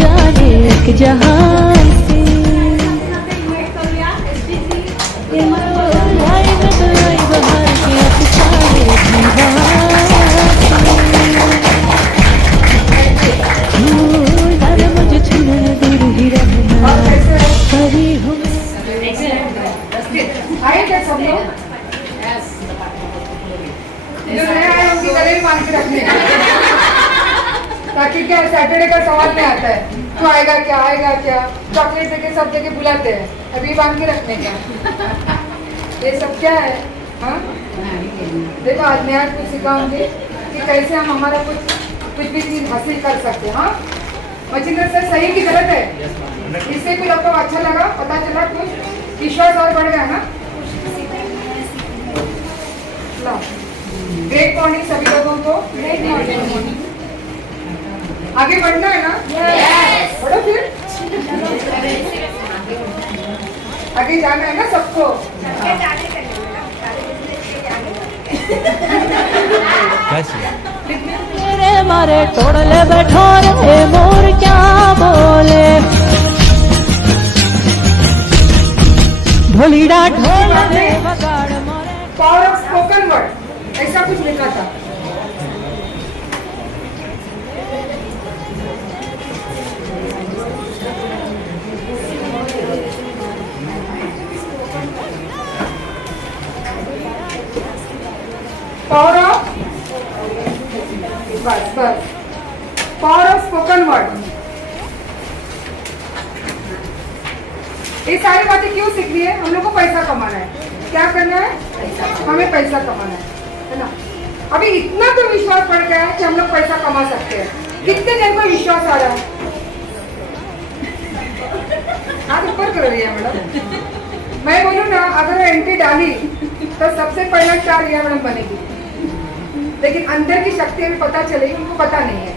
जाने एक जहान से लाई में तो आई बाहर के अफसाने दीवार मुझे छूना दूर ही रहना कभी हूँ आए क्या सब लोग? जो नए आए उनकी गले में बांध के रखने का। ताकि क्या सैटरडे का सवाल नहीं आता है तो आएगा क्या चॉकलेट देके सब देके बुलाते हैं अभी बांध के रखने का। ये सब क्या है? हाँ देखो आज मैं आज कुछ सिखाऊंगी कि कैसे हम हमारा कुछ भी चीज हासिल कर सकते हैं। हाँ मचिंद्र सर सही की गलत है? इससे कुछ आपको अच्छा लगा, पता चला, कुछ विश्वास और बढ़ गया ना? ग्रेट मॉर्निंग सभी लोगों को। Great morning. आगे बढ़ना है ना? यस। बढ़ो फिर। आगे जाना है ना सबको? मेरे मारे तोड़ ले बैठो रे मोर क्या बोले ढोलीड़ा ढोल रे बगाड़ मारे। पावर ऑफ स्पोकन वर्ड ऐसा कुछ लिखा था। पावर ऑफ बस पावर ऑफ स्पोकन वर्ड। ये सारी बातें क्यों सीख रही है? हम लोग को पैसा कमाना है। क्या करना है? हमें पैसा कमाना है ना? अभी इतना तो विश्वास बढ़ गया है कि हम लोग पैसा कमा सकते हैं। कितने जन को विश्वास आ रहा है? हाथ ऊपर कर रही है मैडम। मैं बोलूँ ना अगर एंट्री डाली तो सबसे पहला 4 रिया मैडम बनेगी, लेकिन अंदर की शक्ति अभी पता चलेगी, उनको पता नहीं है।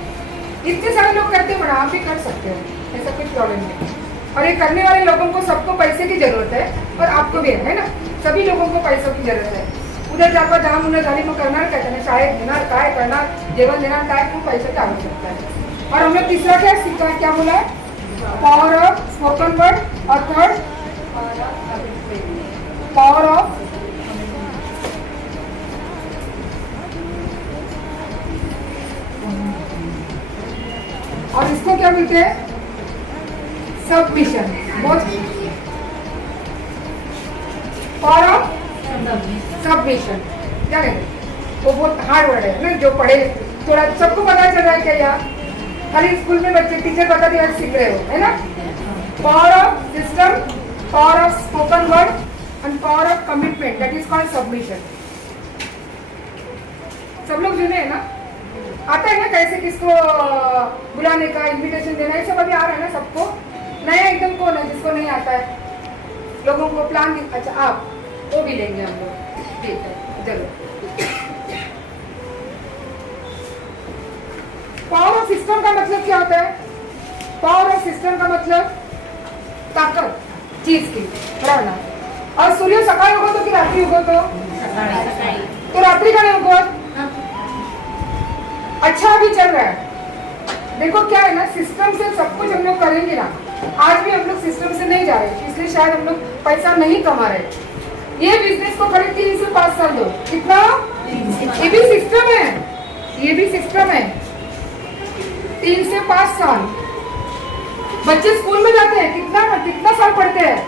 इतने सारे लोग करते हैं, आप भी कर सकते हो, ऐसा कुछ प्रॉब्लम नहीं। और ये करने वाले लोगों को सबको पैसे की जरूरत है और आपको भी है ना? सभी लोगों को पैसों की जरूरत है। उधर जाकर जहाँ उन्हें गाड़ी में करना कहते हैं शायद देना काय करना जीवन देना काय क्यों पैसे की आवश्यकता है। और हमने तीसरा क्या सीखा है? क्या बोला है? Power of spoken word. और थर्ड पावर ऑफ और इसको क्या बोलते हैं? सबमिशन। बहुत पावर ऑफ सबमिशन क्या कहते? वो बहुत हार्ड वर्ड है ना, जो पढ़े थोड़ा सबको पता चल रहा है क्या? यार खाली स्कूल में बच्चे टीचर बता दिया सीख रहे हो, है ना? Power of system, power of spoken word and power of commitment, that is called submission. सब लोग सुने हैं ना? आता है ना कैसे किसको बुलाने का, इनविटेशन देना, ये सब अभी आ रहा है ना सबको? नया एकदम कौन है जिसको नहीं आता है? लोगों को प्लान। अच्छा आप वो भी लेंगे हम लोग, ठीक है जरूर। पावर ऑफ सिस्टम का मतलब क्या होता है? पावर ऑफ सिस्टम का मतलब ताकत चीज की रहना। और सूर्य सकाळी उगवतो की रात्री उगवतो? तो रात्रि का नहीं उगवत? अच्छा अभी चल रहा है। देखो क्या है ना, सिस्टम से सब कुछ हम लोग करेंगे ना। आज भी हम लोग सिस्टम से नहीं जा रहे, इसलिए शायद हम लोग पैसा नहीं कमा रहे। ये बिजनेस को करीब 3 से 5 साल दो। कितना? ये भी सिस्टम है, ये भी सिस्टम है। 3 से 5 साल। बच्चे स्कूल में जाते हैं, कितना साल पढ़ते हैं?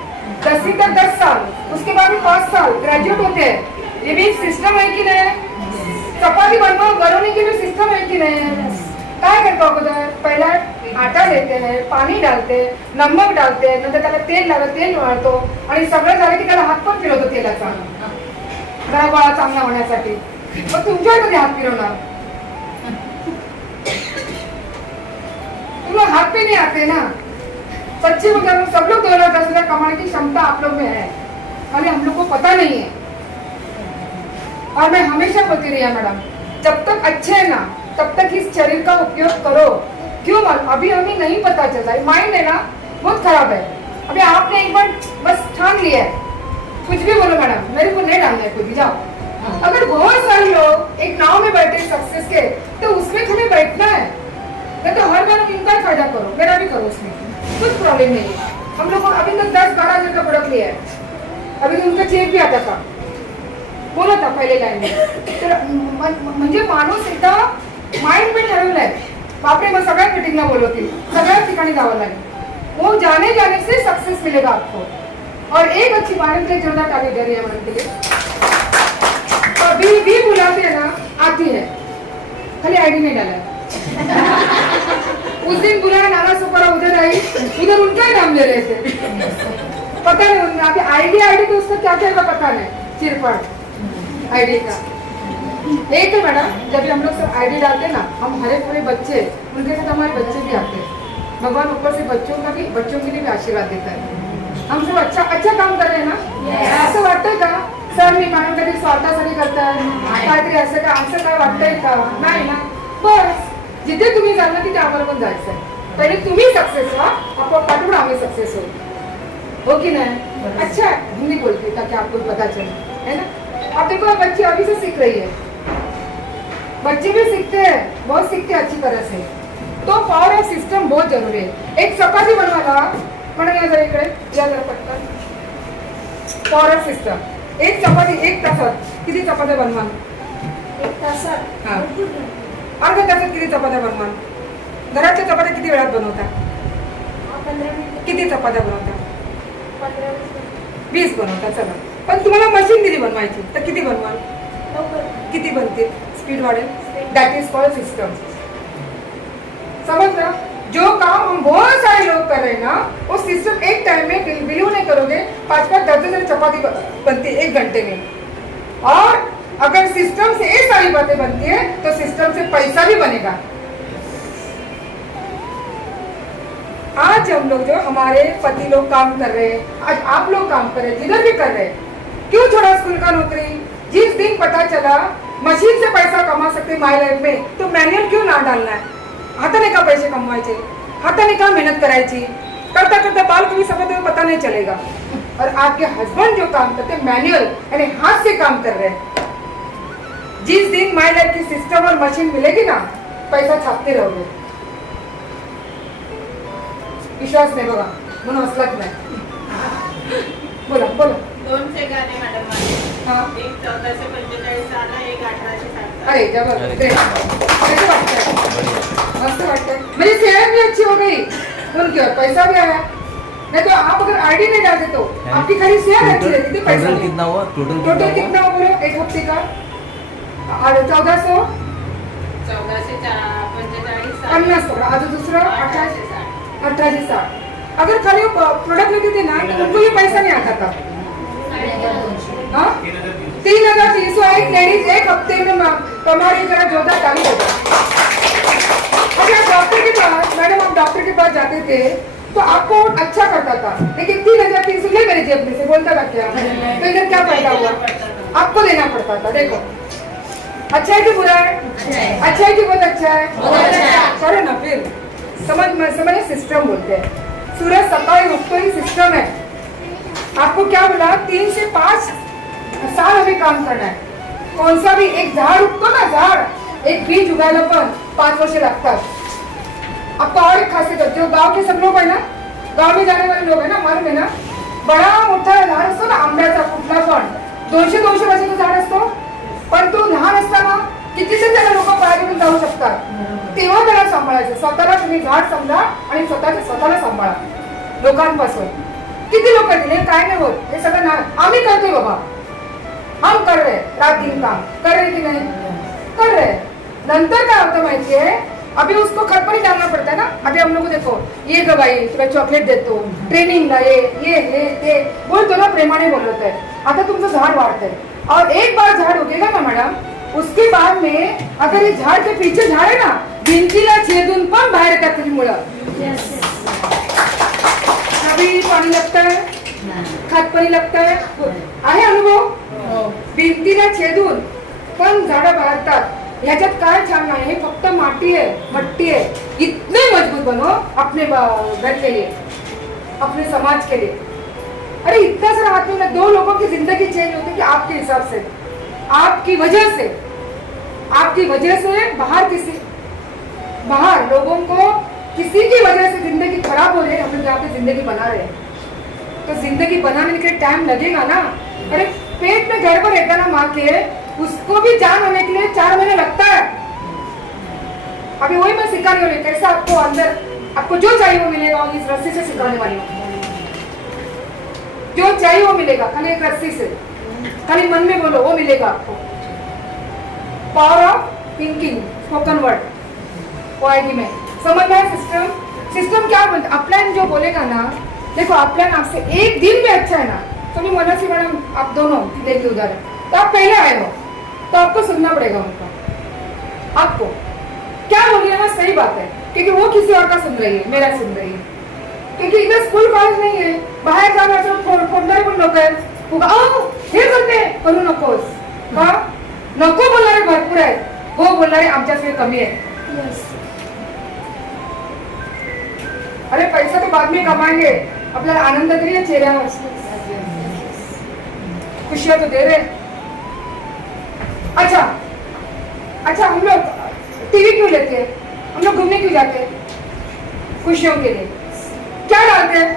10वीं तक 10 साल, उसके बाद भी 5 साल ग्रेजुएट होते हैं। ये भी सिस्टम है कि नहीं? चपाती बनवाने के लिए सिस्टम है की नाही? काय करतो अगोदर? पहिला आटा लेते हैं, पाणी डालते, नमक डालते, नंतर त्याला तेल लागतं, तेल वाळतो आणि सगळं झालं की त्याला हात पण फिरवतो तेलाचा जरा गोळा चांगला होण्यासाठी। मग तुमच्या कधी हात फिरवणार? तुम्हें हाथ पे नहीं आते ना। सच्ची बताओ सब लोग 2010 कमाने की क्षमता आप लोग में है और हम लोग को पता नहीं है। और मैं हमेशा बोलती रही मैडम, जब तक अच्छे है ना तब तक इस शरीर का उपयोग करो। क्यों? अभी हमें नहीं पता चलता है, माइंड है ना बहुत खराब है। अभी आपने एक बार बस ठान लिया है, कुछ भी बोलो मैडम मेरे को नहीं डालना है कुछ भी, जाओ। अगर बहुत सारे लोग एक नाव में बैठे सक्सेस के, तो उसमें तुम्हें बैठना है, नहीं तो हर बार इनका फायदा करो, मेरा भी करो, उसमें कुछ प्रॉब्लम नहीं है। हम लोग को अभी तक 10-12 हजार का प्रोडक्ट लिया है, अभी तो उनका चेक भी आता था, बोला था पहिले लाईन में. तर म्हणजे माणूस एकदा माइंड में ठरवलंय, बापरे मग सगळ्या मीटिंगला बोलवतील, सगळ्या ठिकाणी जावं लागेल, वो जाने जाने से सक्सेस मिलेगा आपको. और एक अच्छी बात है, जोरदार ताली दे रही है मैडम के लिए. अभी भी बुलाते हैं ना, आती है, खाली आईडी नहीं डाला है. उस दिन बुलाया नाला सुपारा उधर आई, उधर उनका ही नाम ले रहे थे, पता नहीं उन्हें अभी आईडी तो उसका क्या क्या का पता नहीं, चिरपट आईडी का. एक है मैडम, जब हम लोग सब आईडी डालते हैं ना, हम हरे पूरे बच्चे, उनके साथ हमारे बच्चे भी आते हैं. भगवान ऊपर से बच्चों के लिए भी आशीर्वाद देता है. हम सब अच्छा काम कर रहे हैं ना, असं वाटतंय का सर मी मॅडम कधी स्वार्थासाठी करताय, काहीतरी असं का, आमचं काय वाटतंय का, नाही ना. बस जिथे तुम्ही जाल ना तिथे आम्हाला पण जायचंय. पहिले तुम्ही सक्सेस व्हा, आपण पाठवून आम्ही सक्सेस हो की नहीं. अच्छा हिंदी बोलते ताकि आपको पता चले, है ना. आप देखो बच्ची अभी से सीख रही है, बच्चे भी सीखते हैं, बहुत सीखते हैं अच्छी तरह से. तो पावर ऑफ सिस्टम बहुत जरूरी है. एक चपाती बनवायला म्हणून या जरा इकडे या जरा पटकन. पावर ऑफ सिस्टम, एक चपाती 1 तासात किती चपात्या बनवाल? 1 तासात हा, अर्ध्या तासात किती चपात्या बनवाल? घराच्या चपात्या किती वेळात बनवता? 15 मिनिट, किती चपात्या बनवता? 15 20 बनवता. चला, पण तुम्हाला मशीन दिली बनवायची तर किती बनवाल? लवकर किती बनते? स्पीड वाढेल. That is called system. समझ रहे हो? जो काम हम बहुत सारे लोग कर रहे हैं ना, वो सिस्टम एक टाइम में बिलीव नहीं करोगे 5-5, 10-10 चपाती बनती है 1 घंटे में. और अगर सिस्टम से ये सारी बातें बनती है तो सिस्टम से पैसा भी बनेगा. आज हम लोग जो हमारे पति लोग काम कर रहे हैं, आज आप लोग काम कर रहे हैं, जिधर भी कर रहे हैं, क्यों छोड़ा स्कूल का नौकरी? जिस दिन पता चला मशीन से पैसा कमा सकते माय लाइफ में, तो मैन्युअल क्यों ना डालना है? हाथाने का पैसे कमवायचे, हाथाने का मेहनत करायची, करता करता बाल कभी सफेद हुए पता नहीं चलेगा. और आपके हस्बैंड जो काम करते हैं मैन्युअल यानी हाथ से काम कर रहे हैं, जिस दिन माय लाइफ की सिस्टम और मशीन मिलेगी ना, पैसा छापते रहोगे. विश्वास नाही बघा, म्हणून असलाच नाही. बोला बोला. 2 चे गाणे मॅडम माझे. हा, एक 1445 आला, एक 1807. अरे जबरदस्त. कैसे वाटतंय? मस्त वाटतंय. मेरी सेहत भी अच्छी हो गई, उनके और पैसा भी आया. नहीं तो आप अगर आईडी नहीं डालते तो आपकी खाली सेहत अच्छी रहती थी, पैसा टोटल नहीं. कितना हुआ? टोटल कितना हो बोलो एक हफ्ते का? 1400 1445 50 पकड़ा. आज दूसरा 1860. अगर खाली प्रोडक्ट लेते थे ना तो उनको ये पैसा नहीं आता था. हाँ, 3300 एक लेडीज एक हफ्ते में कमा रही. जरा जोरदार ताली देगा. अच्छा, डॉक्टर के पास मैडम, आप डॉक्टर के पास जाते थे तो आपको अच्छा करता था, लेकिन 3300 ले मेरे जेब में से, बोलता था क्या? तो इधर क्या फायदा हुआ? आपको देना पड़ता था. देखो अच्छा है कि बुरा है? अच्छा है कि बहुत अच्छा है? चलो ना फिर समझ सिस्टम बोलते हैं. सूरज सकाळी उठतो ही सिस्टम है. आपको क्या बोला? 3 से 5 साल हमें काम करना है. कौन सा भी एक झाड़ उगतो ना, झाड़ एक बीज उगायला पण 5 वर्ष लगतात. आपको और एक खासियत है, जो गांव के सब लोग है ना, गांव में जाने वाले लोग है ना, मालूम है ना, बड़ा मोठा झाड असतो ना आंब्याचा, कुठला पण 200-200 वर्षाचं झाड असतो, पण तो लहान असताना कितीतरी जण लोक पाय घेऊन जाऊ शकतात. तेव्हा त्याला सांभाळायचं. स्वतःला तुम्ही झाड समजा आणि स्वतःला सांभाळा लोकांपासून. किती लोक दिले, काय नाही होत, हे सगळं ना आम्ही करतोय बाबा. हम कर रहे रात दिन काम कर रहे कि नहीं? कर रहे. नंतर काय होतं माहितीये, अभी उसको खत पण डालना पड़ता है ना. अभी हम लोग देखो, ये ग बाई तुला चॉकलेट देतो, ट्रेनिंगला ये बोलतो ना, प्रेमाने बोलत आहे. आता तुमचं झाड वाढतंय और एक बार झाड उगेगा ना मैडम, उसके बाद में अगर ये झाड़ के पीछे झाड़ है ना, भिंतीला छेदून पण बाहेर येतात त्याची मुळं. कभी पाणी लगता है, खात पाणी लगता आहे अनुभव. भिंतीला छेदून पण झाडं बाहेरतात. ह्याच्यात काय छान नाही, हे फक्त माटी है, मट्टी है. इतने मजबूत बनो अपने घर के लिए, अपने समाज के लिए. अरे इतना सारा हाथ में 2 लोगों की जिंदगी चेंज होती है कि आपके हिसाब से, आपकी वजह से बाहर लोगों को किसी की वजह से जिंदगी खराब हो रही है, हम लोग यहाँ पे जिंदगी बना रहे हैं, तो जिंदगी बनाने के लिए टाइम लगेगा ना। अरे पेट में गड़बड़ रहता ना माँ के, उसको भी जान होने के लिए 4 महीने लगता है। अभी वही मैं सिखा रही हूँ कैसे आपको अंदर आपको जो चाहिए वो मिलेगा, और इस रस्सी से सिखाने वाली हूँ। जो चाहिए वो मिलेगा, खाली एक रस्सी से, खाली मन में बोलो, वो मिलेगा आपको। Power of thinking, spoken word ओआईटी में समझ में। सिस्टम सिस्टम क्या बोलते, अपलाइन जो बोलेगा ना, देखो अपलाइन आपसे एक दिन भी अच्छा है ना, तो भी मनसी मैडम आप दोनों देखिए उधर है, तो आप पहले आए हो तो आपको सुनना पड़ेगा उनका। आपको क्या बोल रही है ना, सही बात है, क्योंकि वो किसी और का सुन रही है, मेरा सुन रही है, क्योंकि इधर स्कूल कॉलेज नहीं है, बाहेर जाना फोडणारे पण लोक आहेत, उगा हे करते करू नकोस का, नको बोलणारे भरपूर आहेत, हो बोलणारे आमच्याकडे कमी आहे। अरे पैसा तो बाद में कमाएंगे, अपना आनंद तरी है चेहऱ्यावर, खुशियां तो दे रहे। अच्छा अच्छा, हम लोग टीवी क्यों लेते हैं, हम लोग घूमने क्यों जाते हैं, खुशियों के लिए क्या डालते हैं।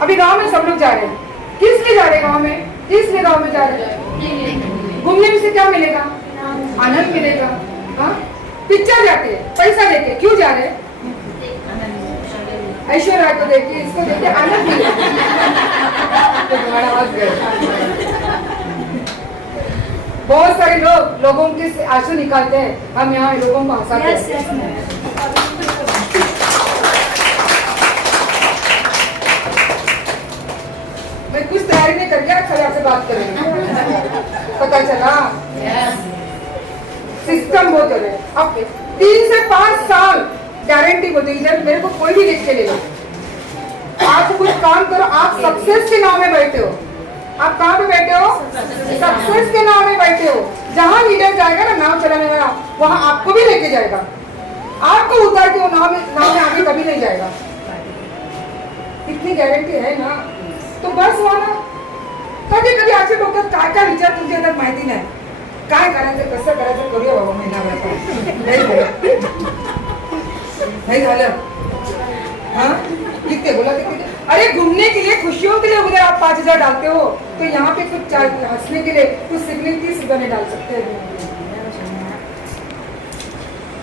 अभी गांव में सब लोग जा रहे हैं, किस लिए जा रहे हैं गांव में, किस लिए गांव में जा रहे हैं, घूमने से क्या मिलेगा, आनंद मिलेगा। हाँ, पिक्चर जाते हैं पैसा देके, क्यों जा रहे हैं, ऐश्वर्या राय को देखिए, इसको देखिए, आनंद मिलेगा। बहुत सारे लोगों के आंसू निकालते हैं, हम यहाँ लोगों को हंसाते हैं। मैं कुछ तैयारी नहीं करके खाली आपसे बात कर रही हूँ, पता चला। सिस्टम बहुत है, अब 3 से 5 साल गारंटी बोलते हैं, मेरे को कोई भी देख के ले लो, आप कुछ काम करो, आप सक्सेस के नाम में बैठे हो, आप कहाँ पे बैठे हो, सक्सेस के नाम में बैठे हो। जहाँ लीडर जाएगा ना नाव चलाने वाला, वहाँ आपको भी लेके जाएगा, आपको उतार के वो नाव में आगे कभी नहीं जाएगा, इतनी गारंटी है ना। तो बस वहाँ ना कधी कधी असे डोक्यात काय काय विचार तुमच्या येतात माहिती नाही, काय करायचं कसं करायचं करूया बाबा, महिनाभर नहीं झालं। हाँ कितने बोला कितने, अरे घूमने के लिए खुशियों के लिए उधर आप 5,000 डालते हो, तो यहाँ पे कुछ हंसने के लिए कुछ सीखने 30 रुपये नहीं डाल सकते हैं।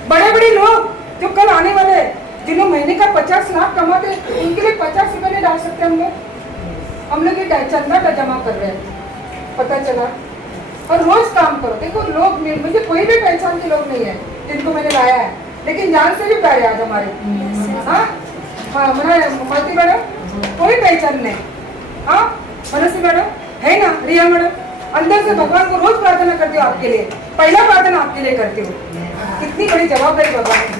बड़े बड़े लोग जो कल आने वाले हैं, जिन्होंने महीने का 50 लाख कमाते, उनके लिए 50 रुपये नहीं डाल सकते हम लोग ये चंदा का जमा कर रहे हैं, पता चला। और रोज काम करो, देखो लोग मुझे कोई भी पहचान के लोग नहीं है जिनको मैंने लाया है, लेकिन जान से भी प्यारे आज हमारे। हाँ मलती मैडम कोई पहचान नहीं, हाँ मनसी मैडम है ना, रिया मैडम, अंदर से भगवान को रोज प्रार्थना करती हूँ आपके लिए, पहला प्रार्थना आपके लिए करती हूँ, कितनी बड़ी जवाबदारी भगवान की।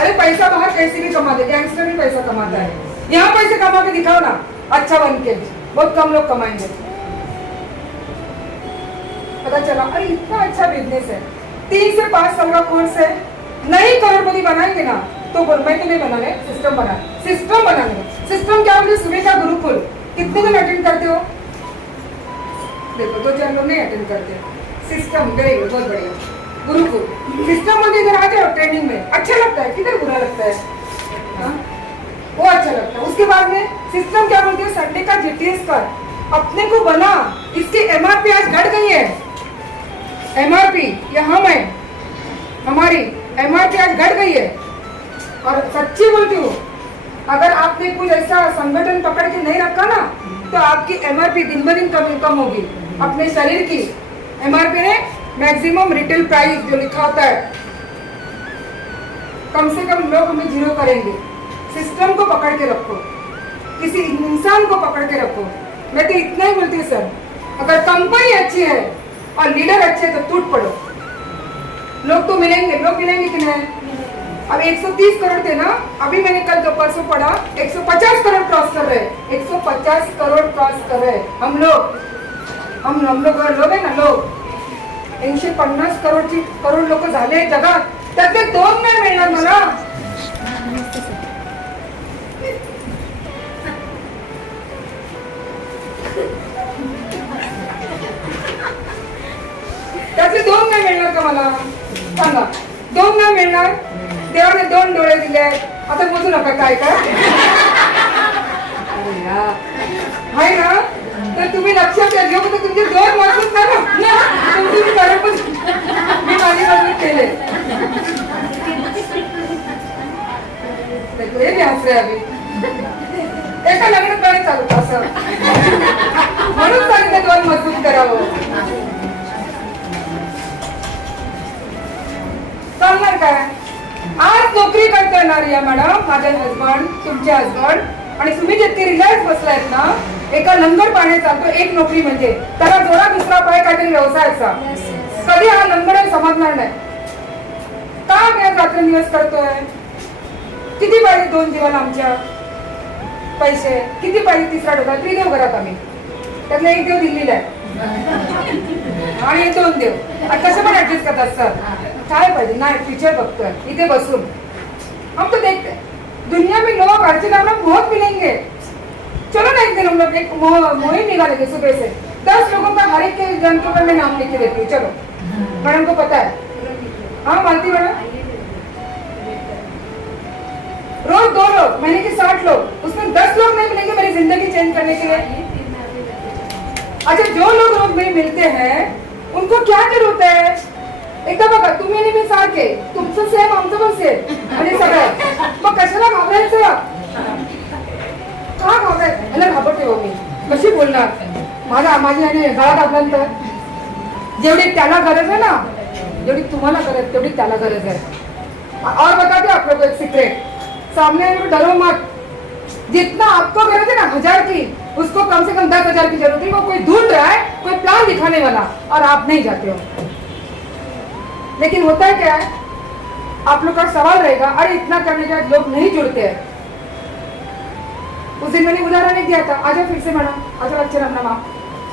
अरे पैसा बाहर कैसे भी कमाते, गैंगस्टर भी पैसा कमाता है, यहाँ पैसे कमा के दिखाओ ना अच्छा बन के, बहुत कम लोग कमाएंगे। पता चला, अरे इतना अच्छा बिजनेस है, 3 से 5 साल का कोर्स है, नहीं करोड़पति बनाएंगे ना तो मैं तो नहीं बनाने, सिस्टम बना, सिस्टम बनाने। सिस्टम क्या बोले, सुबह का गुरुकुल कितने दिन अटेंड करते हो, देखो 2-4 लोग नहीं अटेंड करते, सिस्टम वेरी गुड, बहुत बढ़िया, गुरुकुल सिस्टम में इधर आ जाओ ट्रेनिंग में, अच्छा लगता है, किधर बुरा लगता है, हाँ वो अच्छा लगता है। उसके बाद में सिस्टम क्या बोलते हैं, संडे का जीटीएस कर, अपने को बना, इसकी एमआरपी आज घट गई है, एमआरपी ये हम है, हमारी एमआरपी आज घट गई है। और सच्ची बोलती हूँ, अगर आपने कुछ ऐसा संगठन पकड़ के नहीं रखा ना, तो आपकी एमआरपी दिन ब दिन कम होगी, अपने शरीर की एमआरपी ने मैक्सिमम रिटेल प्राइस जो लिखा होता है, कम से कम लोग हमें जीरो करेंगे। सिस्टम को पकड़ के रखो, किसी इंसान को पकड़ के रखो। मैं तो इतना ही बोलती हूँ सर, अगर कंपनी अच्छी है और लीडर अच्छे तो टूट पड़ो, लोग तो मिलेंगे, लोग मिलेंगे कि नहीं। अब 130 करोड़ थे ना, अभी मैंने कल तो परसों पढ़ा 150 करोड़ क्रॉस कर रहे, 150 करोड़ क्रॉस कर रहे हम लोग, हम लोग है ना, लोग 150 करोड़ लोक झाले जगात, त्यातले 2 नाही मिळणार मला। त्यातले 2 नाही मिळणार का मला, सांगा 2 नाही मिळणार. देवाने 2 डोळे दिले आहेत. आता मोजू नका काय काय आहे ना. तर तुम्ही लक्षात घ्या, जेव्हा तुमचे 2 मजबूत करा तुम्ही बरोबर मी माझी मजबूत केले. हसरे अभि एका लग्नात चालू असं म्हणून सांगितलं 2 मजबूत करावं. चालणार काय. आज नोकरी करतोय ना रिया मॅडम, माझे हसबंड, तुमचे हसबंड, आणि तुम्ही जितके रिलॅक्स बसलायत ना, एका लंगर पाणी चालतो. एक नोकरी म्हणजे त्याला जोडा दुसरा पाय काहीतरी व्यवसायाचा. कधी हा लंगर समजणार नाही. का मी रात्रंदिवस करतोय. किती पाहिजे 2 जीवन आमच्या पैसे, किती पाहिजे 3रा डोका. त्रिदेव घरात आम्ही, त्यातला 1 देव दिल्लीला आहे आणि 2 देव कसे पण ऍडजस्ट करतात. सर काय पाहिजे नाही, पिक्चर बघतोय इथे बसून. हम तो देखते दुनिया में लोग अर्चना हम लोग बहुत मिलेंगे. चलो ना एक दिन हम लोग एक मुहिम निकालेंगे सुबह से. 10 लोगों का हर एक के जन के ऊपर मैं नाम लिख के देती हूँ. चलो मैडम को पता है. हाँ मालती मैडम. रोज 2 लोग, महीने के 60 लोग, उसमें 10 लोग नहीं मिलेंगे मेरी जिंदगी चेंज करने के लिए. अच्छा जो लोग रोज में मिलते हैं उनको क्या जरूरत है. एकदा बघा तुम्ही आणि मी सारखे, तुमचं सेम आमचं पण सेम आणि सगळं. मग कशाला घाबरायचं. का घाबरायचं. ह्याला घाबरते हो मी. कशी बोलणार. माझी आणि गळा दाबल्यानंतर जेवढी त्याला गरज आहे ना, जेवढी तुम्हाला गरज तेवढी त्याला गरज आहे. और बताते आप लोग एक सीक्रेट, सामने डरो मत. जितना आपको गरज है ना 1000 की, उसको कम से कम 10,000 की जरूरत है. वो कोई ढूंढ रहा है, कोई प्लान दिखाने वाला, और आप नहीं जाते हो. लेकिन होता है क्या है, आप लोग का सवाल रहेगा अरे इतना करने के बाद लोग नहीं जुड़ते हैं. उस दिन मैंने उदाहरण एक दिया था. आ जाओ फिर से मैडम, आ जाओ लेक्चर अपना माँ.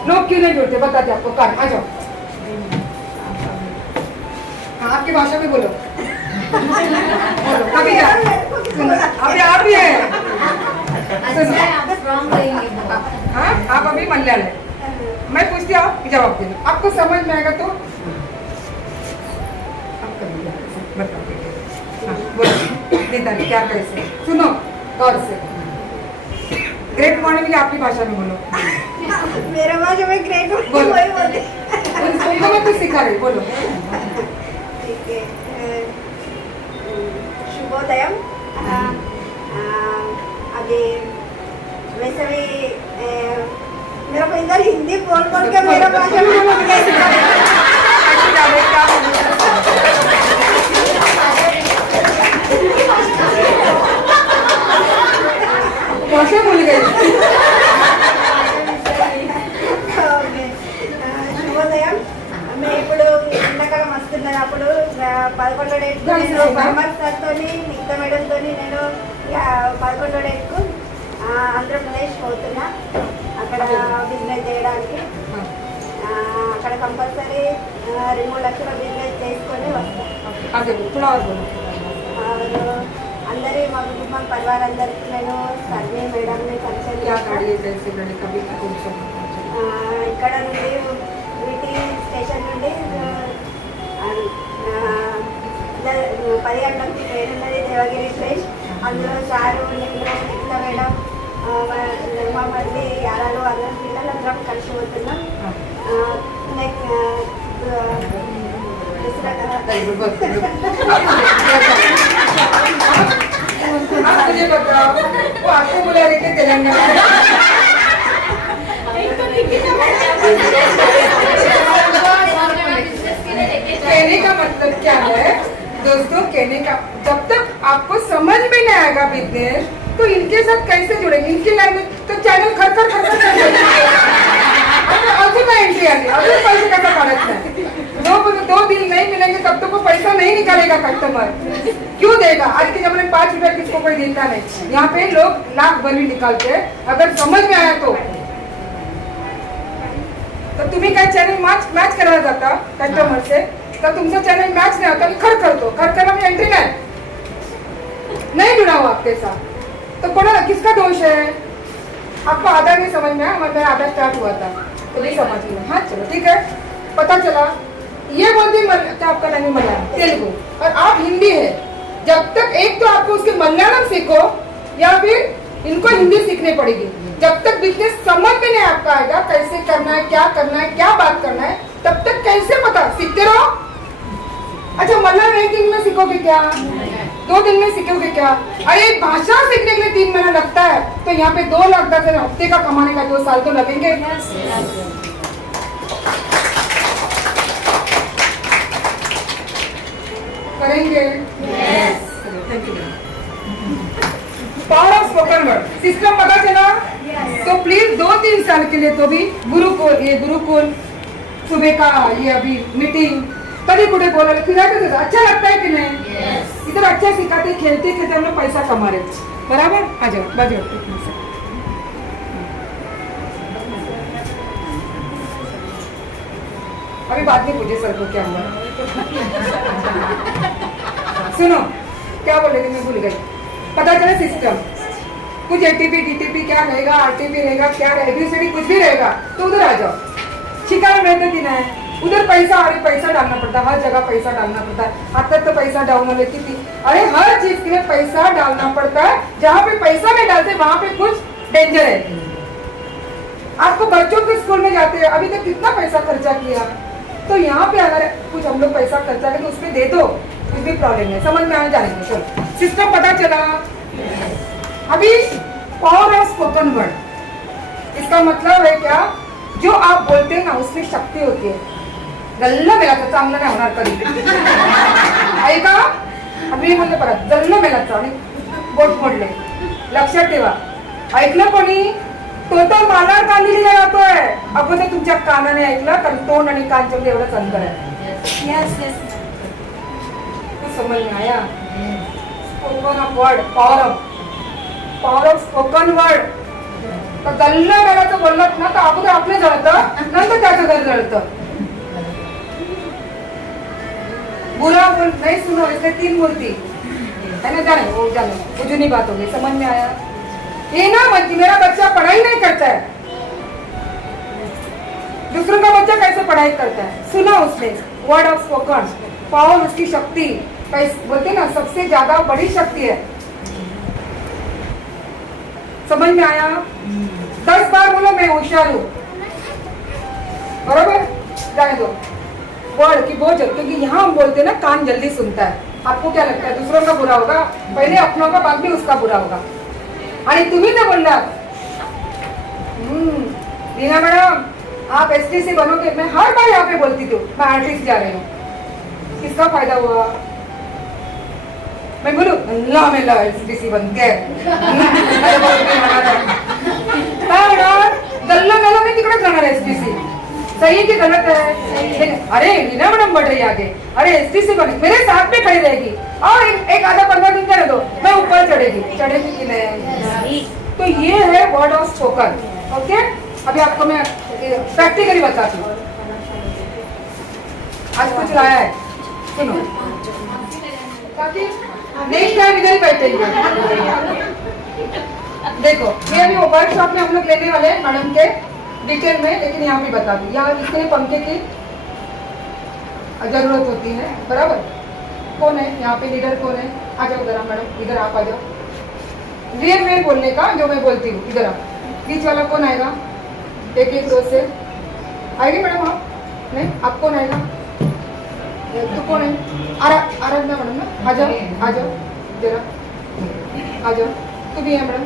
लोग क्यों नहीं जुड़ते बताते आपको कारण. आ जाओ. हाँ आपकी भाषा में बोलो. अभी आप भी है. हाँ आप अभी मलयालम है. मैं पूछती हूँ आप जवाब देना. आपको समझ में आएगा तो बताओ क्या कैसे. सुनो गौर से. ग्रेट मॉर्निंग भी आपकी भाषा में बोलो. मेरा भाषा में ग्रेट बोलो. वही बोलते. उनको मैं कुछ सिखा रही. बोलो. ठीक है. शुभोदयम. अभी वैसे भी मेरा को इधर हिंदी बोल के मेरा भाषा में भाषा भूल गई. శుభోదయం. మేము ఇప్పుడు ఎండాకాలం వస్తున్నది. అప్పుడు 11వ డేట్ సార్తో మిగతా మేడంతో నేను 11వ డేట్కు ఆంధ్రప్రదేశ్ పోతున్నా. అక్కడ బిజినెస్ చేయడానికి. అక్కడ కంపల్సరీ 2-3 లక్షల బిజినెస్ చేసుకొని వస్తాను. అందరి మా కుటుంబం పరివారం అందరికీ నేను సర్వే మేడంని పరిచయం ఇక్కడ నుండి వీటి స్టేషన్ నుండి 10 గంటలకు ట్రైన్ ఉన్నది దేవగిరి ఎక్స్ప్రెస్. అందులో సారు నేను నిఖిత మేడం మా మళ్ళీ యారాలు అందరం పిల్లలందరం కలిసి పోతున్నాం. मुझे बताओ वो आपको बुला रहे थे तेलंगाना. कहने का मतलब क्या है दोस्तों, कहने का जब तक आपको समझ में नहीं आएगा बिजनेस तो इनके साथ कैसे जुड़ेंगे. इनकी लाइन में तो चॅनल खरखर अजून एंट्री आली, अजून पैसे कसा काढत नाही. 2 दिन नहीं मिलेंगे तब तक वो पैसा नहीं निकालेगा कस्टमर. क्यों देगा. आज के जमाने में 5 रुपया किसको कोई देता नहीं. यहाँ पे लोग लाख भर भी निकालते हैं. अगर समझ में आया तो तुम्ही काय चॅनल मॅच करायला जाता कस्टमर से, तर तुमचा चॅनल मॅच नहीं होता. खर करतो. खर करना में एंट्री नहीं जुड़ा हुआ आपके साथ. तो कोना किसका दोष है. आपको आधा नहीं समझ में आया. हमारा आधा स्टार्ट हुआ था तो नहीं समझ में. हाँ चलो ठीक है. पता चला ये बोलती क्या आपका लैंग्वेज मलयालम तेलुगु और आप हिंदी है, जब तक एक तो आपको उसके मलयालम सीखो या फिर इनको हिंदी सीखनी पड़ेगी। जब तक बिजनेस समझ में नहीं आपका आएगा कैसे करना है, क्या बात करना है, तब तक कैसे पता, सीखते रहो। अच्छा मलयालम एक दिन में सीखोगे क्या, 2 दिन में सीखोगे क्या? अरे एक भाषा सीखने के लिए 3 महीना लगता है, तो यहाँ पे 2 लाख 10 हफ्ते का कमाने का 2 साल तो लगेंगे। करेंगे। Thank you. Power of spoken word system पता चला? तो प्लीज 2-3 साल के लिए तो भी गुरुकुल सुबह का ये अभी मीटिंग कभी कुछ बोला फिराते थे, अच्छा लगता है कि नहीं? इधर अच्छा सिखाते खेलते खेलते हम लोग पैसा कमा रहे, बराबर? आ जाओ बाजू। अभी बाद में पूछे सर को क्या हुआ। सुनो क्या बोल रही थी, मैं भूल गई। पता चला सिस्टम कुछ एटीपी डीटीपी क्या रहेगा, आरटीपी रहेगा, क्या एबीसीडी कुछ भी रहेगा, तो उधर आ जाओ। शिकार में तो है उधर पैसा, अरे पैसा डालना पड़ता है, हर जगह पैसा डालना पड़ता है। अब तक तो पैसा डाउन लेती थी, अरे हर चीज के लिए पैसा डालना पड़ता है। जहाँ पे पैसा नहीं डालते वहाँ पे कुछ डेंजर है। आपको बच्चों के स्कूल में जाते हैं, अभी तक कितना पैसा खर्चा किया, तो यहाँ पे अगर कुछ हम लोग पैसा खर्चा करें तो उसमें दे दो, कुछ भी प्रॉब्लम नहीं, समझ में आने जाएंगे। चलो सिस्टम पता चला। अभी पावर ऑफ स्पोकन वर्ड, इसका मतलब है क्या, जो आप बोलते हैं ना उसमें शक्ति होती है। गल्ला मेलाचा चांगलं नाही होणार कधी, ऐका आम्ही म्हणलं परत, गल्ला मेलाचा आणि बोट मोडले, लक्षात ठेवा। ऐकलं कोणी? तो मालार कांदिली जातोय, अगोदर तुमच्या कानाने ऐकलं, कारण तोंड आणि कानच्या एवढंच अंतर आहे। समझ में आया? Spoken of word, power of spoken word. तर गल्ला मेलाचं बोललात ना, तर अगोदर आपलं जळतं, नंतर त्याचं घर जळतं। बुरा बोल नहीं सुनो, इसमें 3 मूर्ति है ना, जाने वो जुनी बात हो गई, समझ में आया? ये ना मत कि मेरा बच्चा पढ़ाई नहीं करता है, दूसरों का बच्चा कैसे पढ़ाई करता है, सुना उसने वर्ड ऑफ स्पोकन पावर, उसकी शक्ति बोलते ना सबसे ज्यादा बड़ी शक्ति है। समझ में आया? 10 बार बोलो मैं होशियार हूँ, बराबर? जाने दो वर्ड की बहुत जल्दी, क्योंकि यहाँ हम बोलते हैं ना कान जल्दी सुनता है। आपको क्या लगता है दूसरों का बुरा होगा, पहले अपनों का, बाद में उसका बुरा होगा। आणि तुम्ही तो बोलला रीना मैडम आप एसटीसी बनोगे, मैं हर बार यहाँ पे बोलती थी मैं आर्टिस्ट जा रही हूँ, किसका फायदा हुआ? मैं बोलू अल्लाह में एसटीसी बन के गल्ला मेला में तिकड़च राहणार एसटीसी, सही है कि गलत है? अरे रीना मैडम बढ़ रही है आगे, अरे एसटीसी बने, मेरे साथ में खड़ी रहेगी और एक आधा 15 दिन करे दो, मैं ऊपर चढ़ेगी कि नहीं? तो ये है वर्ड ऑफ स्पोकन। ओके, अभी आपको मैं प्रैक्टिकली बताती हूँ। आज कुछ लाया है, सुनो, ताकि नेक्स्ट टाइम इधर ही बैठेंगे। देखो ये अभी वर्कशॉप में हम लोग लेने वाले हैं मैडम के डिटेल में, लेकिन यहाँ भी बता दूँ, यहाँ इसके पंखे की जरूरत होती है, बराबर? कौन है यहाँ पे लीडर, कौन है? आ जाओ जरा मैडम, इधर आप आ जाओ। रियल में बोलने का जो मैं बोलती हूँ, इधर आप। बीच वाला कौन आएगा? एक रोज से आएगी मैडम आप? नहीं, आप कौन आएगा? तो कौन है? आराधना मैडम ना, आ जाओ जरा, आ जाओ। तू भी है मैडम,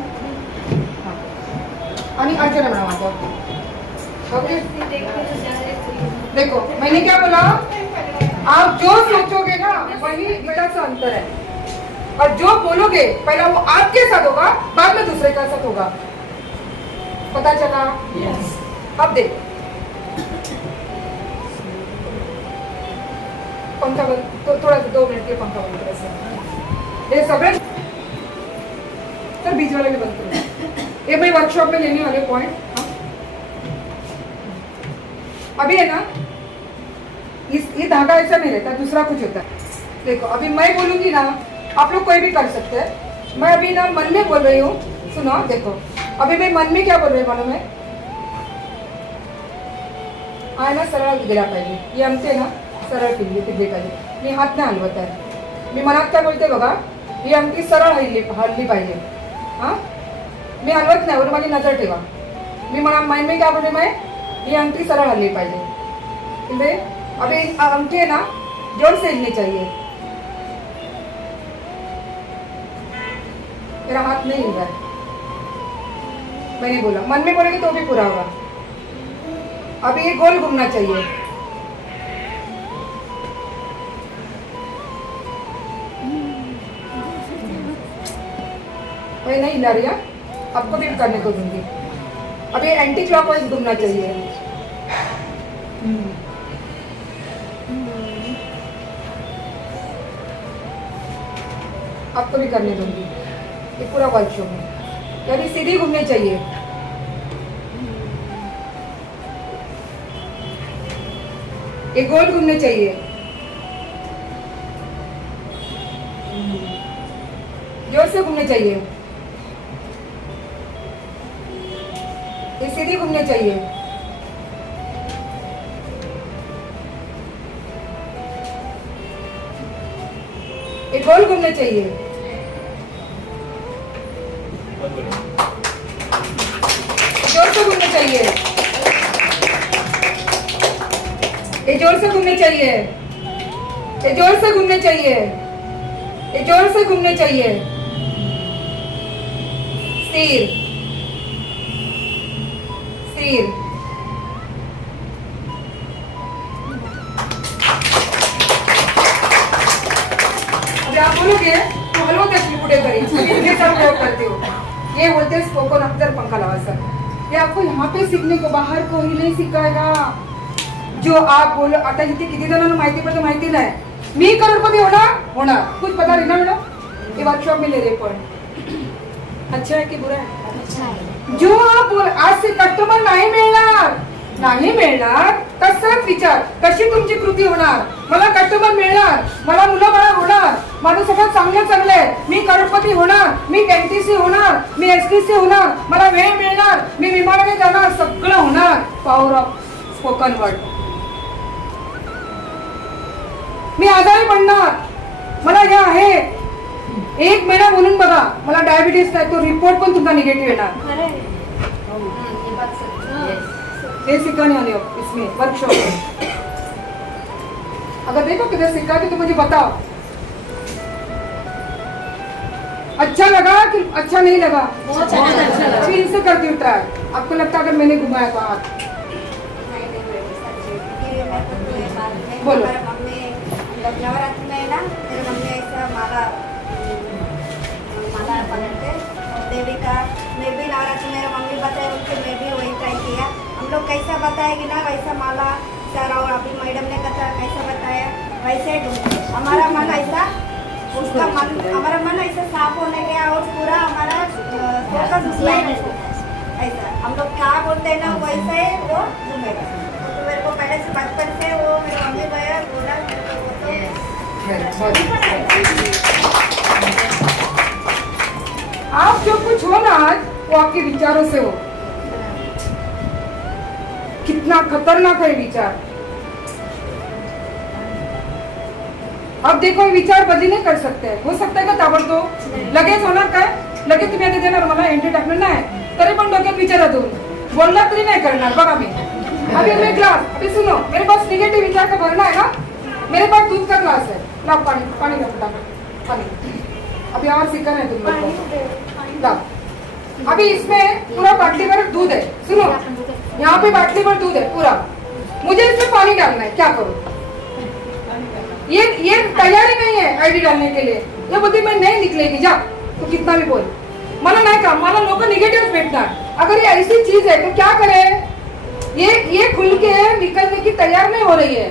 आणि अर्चना मैडम आ जाओ। ओके, देखो मैंने क्या बोला, आप जो सोचोगे ना वही बड़ा सा अंतर है, और जो बोलोगे पहला वो आपके साथ होगा, बाद में दूसरे का साथ होगा। पता चला? अब देखो पंखा बंद, तो थोड़ा सा 2 मिनट के पंखा बंद करो ऐसे, ये सब सर बीच वाले में बंद करो। ये मैं वर्कशॉप में लेने वाले पॉइंट। अभी है ना, ये धागा ऐसा नहीं रहता, दूसरा कुछ होता है। देखो अभी मैं बोलूंगी ना, आप लोग कोई भी कर सकते हैं। मैं अभी ना मन में बोल रही हूँ, सुनो देखो, अभी मैं मन में क्या बोल रही हूँ मालूम है? आए ना सरळ गिरा पाहिजे, ये आमचे ना सरळ टिकली पाहिजे. मी हात नाही हलवत आहे. मी मनात काय बोलते बघा, ही अंगठी सरळ हलली पाहिजे. हां, मी हलवत नाही, वर माझी नजर ठेवा. मी माइंड में क्या बोल रही मैं, ये अंगठी सरल हलनी पाहिजे. अभी अंगठी है ना जोर से हिलनी चाहिए. मेरा हाथ नहीं हिल रहा है, मैंने बोला, मन में बोलेगी तो भी पूरा होगा. अभी ये गोल घूमना चाहिए. मैं नहीं हिला रही, आपको भी करने को दूंगी. अभी एंटी क्लॉकवाइज घूमना चाहिए. आपको भी करने दूंगी. ये पूरा वर्कशॉप है. अभी सीधी घूमनी चाहिए. ये गोल घूमने चाहिए. जोर से घूमने चाहिए. ये सीधी घूमने चाहिए. ये गोल घूमने चाहिए. जोर से घूमने चाहिए. ये जोर से घूमने चाहिए. ये जोर से घूमने चाहिए. ये जोर से घूमने चाहिए. स्थिर स्थिर. अभी आप बोलोगे तो हलवा तक पुढे करें. प्रयोग करते हो. ये बोलते हैं स्पोकन अक्षर पंखा लावायचा. ये आपको यहाँ पे सीखने को, बाहर कोई नहीं सिखाएगा. जो आप बोलो, आता इथे किती जणांना माहिती पडते माहिती नाही. मी करोडपती होणार कुछ पता नहीं ना मैडम. ये वर्कशॉप में ले रहे पण अच्छा है कि बुरा है. जो आप बोल, आज से कस्टमर नाही मिळणार तसाच विचार, कशी तुमची कृती होणार. मला कस्टमर मिळणार, मला मुलं बाळ होणार, माझं सगळं चांगलं आहे, मी करोडपती होणार, मी एनटीसी होणार, मी एसटीसी होणार, मला वेळ मिळणार, मी विमानाने जाणार, सगळं होणार. Power of spoken word. मी आजारी पडणार, मला हे आहे, 1 महिना म्हणून बघा, मला डायबिटीज आहे, तो रिपोर्ट पण तुमचा निगेटिव्ह येणार. ये सिखाने वाले हो इसमें वर्कशॉप में. अगर देखो किधर सिखाते तो मुझे बताओ. अच्छा लगा कि अच्छा नहीं लगा? फिर से करती हूँ ट्राई. आपको लगता है अगर मैंने घुमाया तो हाथ बोलो. मम्मी नवरात्र में ना मेरी मम्मी ऐसा माला पहनते देवी का. मैं भी नवरात्र मेरा मम्मी बताए उनसे मैं भी वही ट्राई किया. हम लोग कैसा बताएगी ना वैसा माला सर और अभी मैडम ने कहा कैसा बताया वैसे हमारा मन ऐसा, उसका मन, हमारा मन ऐसा साफ होने गया और पूरा हमारा फोकस उसमें ऐसा. हम लोग क्या बोलते हैं ना वैसा ही वो घूमेगा. तो मेरे को पहले से बचपन से वो मेरी मम्मी भैया बोला आप जो कुछ हो ना आज, वो आपके विचारों से हो. कितना खतरनाक है विचार. अब देखो विचार बदली नहीं कर सकते. हो सकता है का ताबडतोब लगेच होणार काय, लगेच तुम्ही आता देणार मला एंट्री टाकणार नाही, तरी पण डोक्यात विचार येतो. बोलला तरी नहीं करना. बघा मी अभी मैं ग्लास, अभी सुनो, मेरे पास निगेटिव विचार का भरना है ना, मेरे पास दूध का ग्लास है. ला पानी ला फटाफट पानी. अभी और सीखना है तुम लोग को. ला अभी इसमें पूरा बाटली भर दूध है. सुनो, यहाँ पे बाटली भर दूध है पूरा. मुझे इसमें पानी डालना है. क्या करूँ? ये तैयारी नहीं है आईडी डालने के लिए. ये बोलती मैं नहीं निकलेगी. जा तो कितना भी बोल, मला नहीं काम, मला लोग निगेटिव भेटणार. अगर ये ऐसी चीज है तो क्या करे. ये खुल के निकलने की तैयार नहीं हो रही है.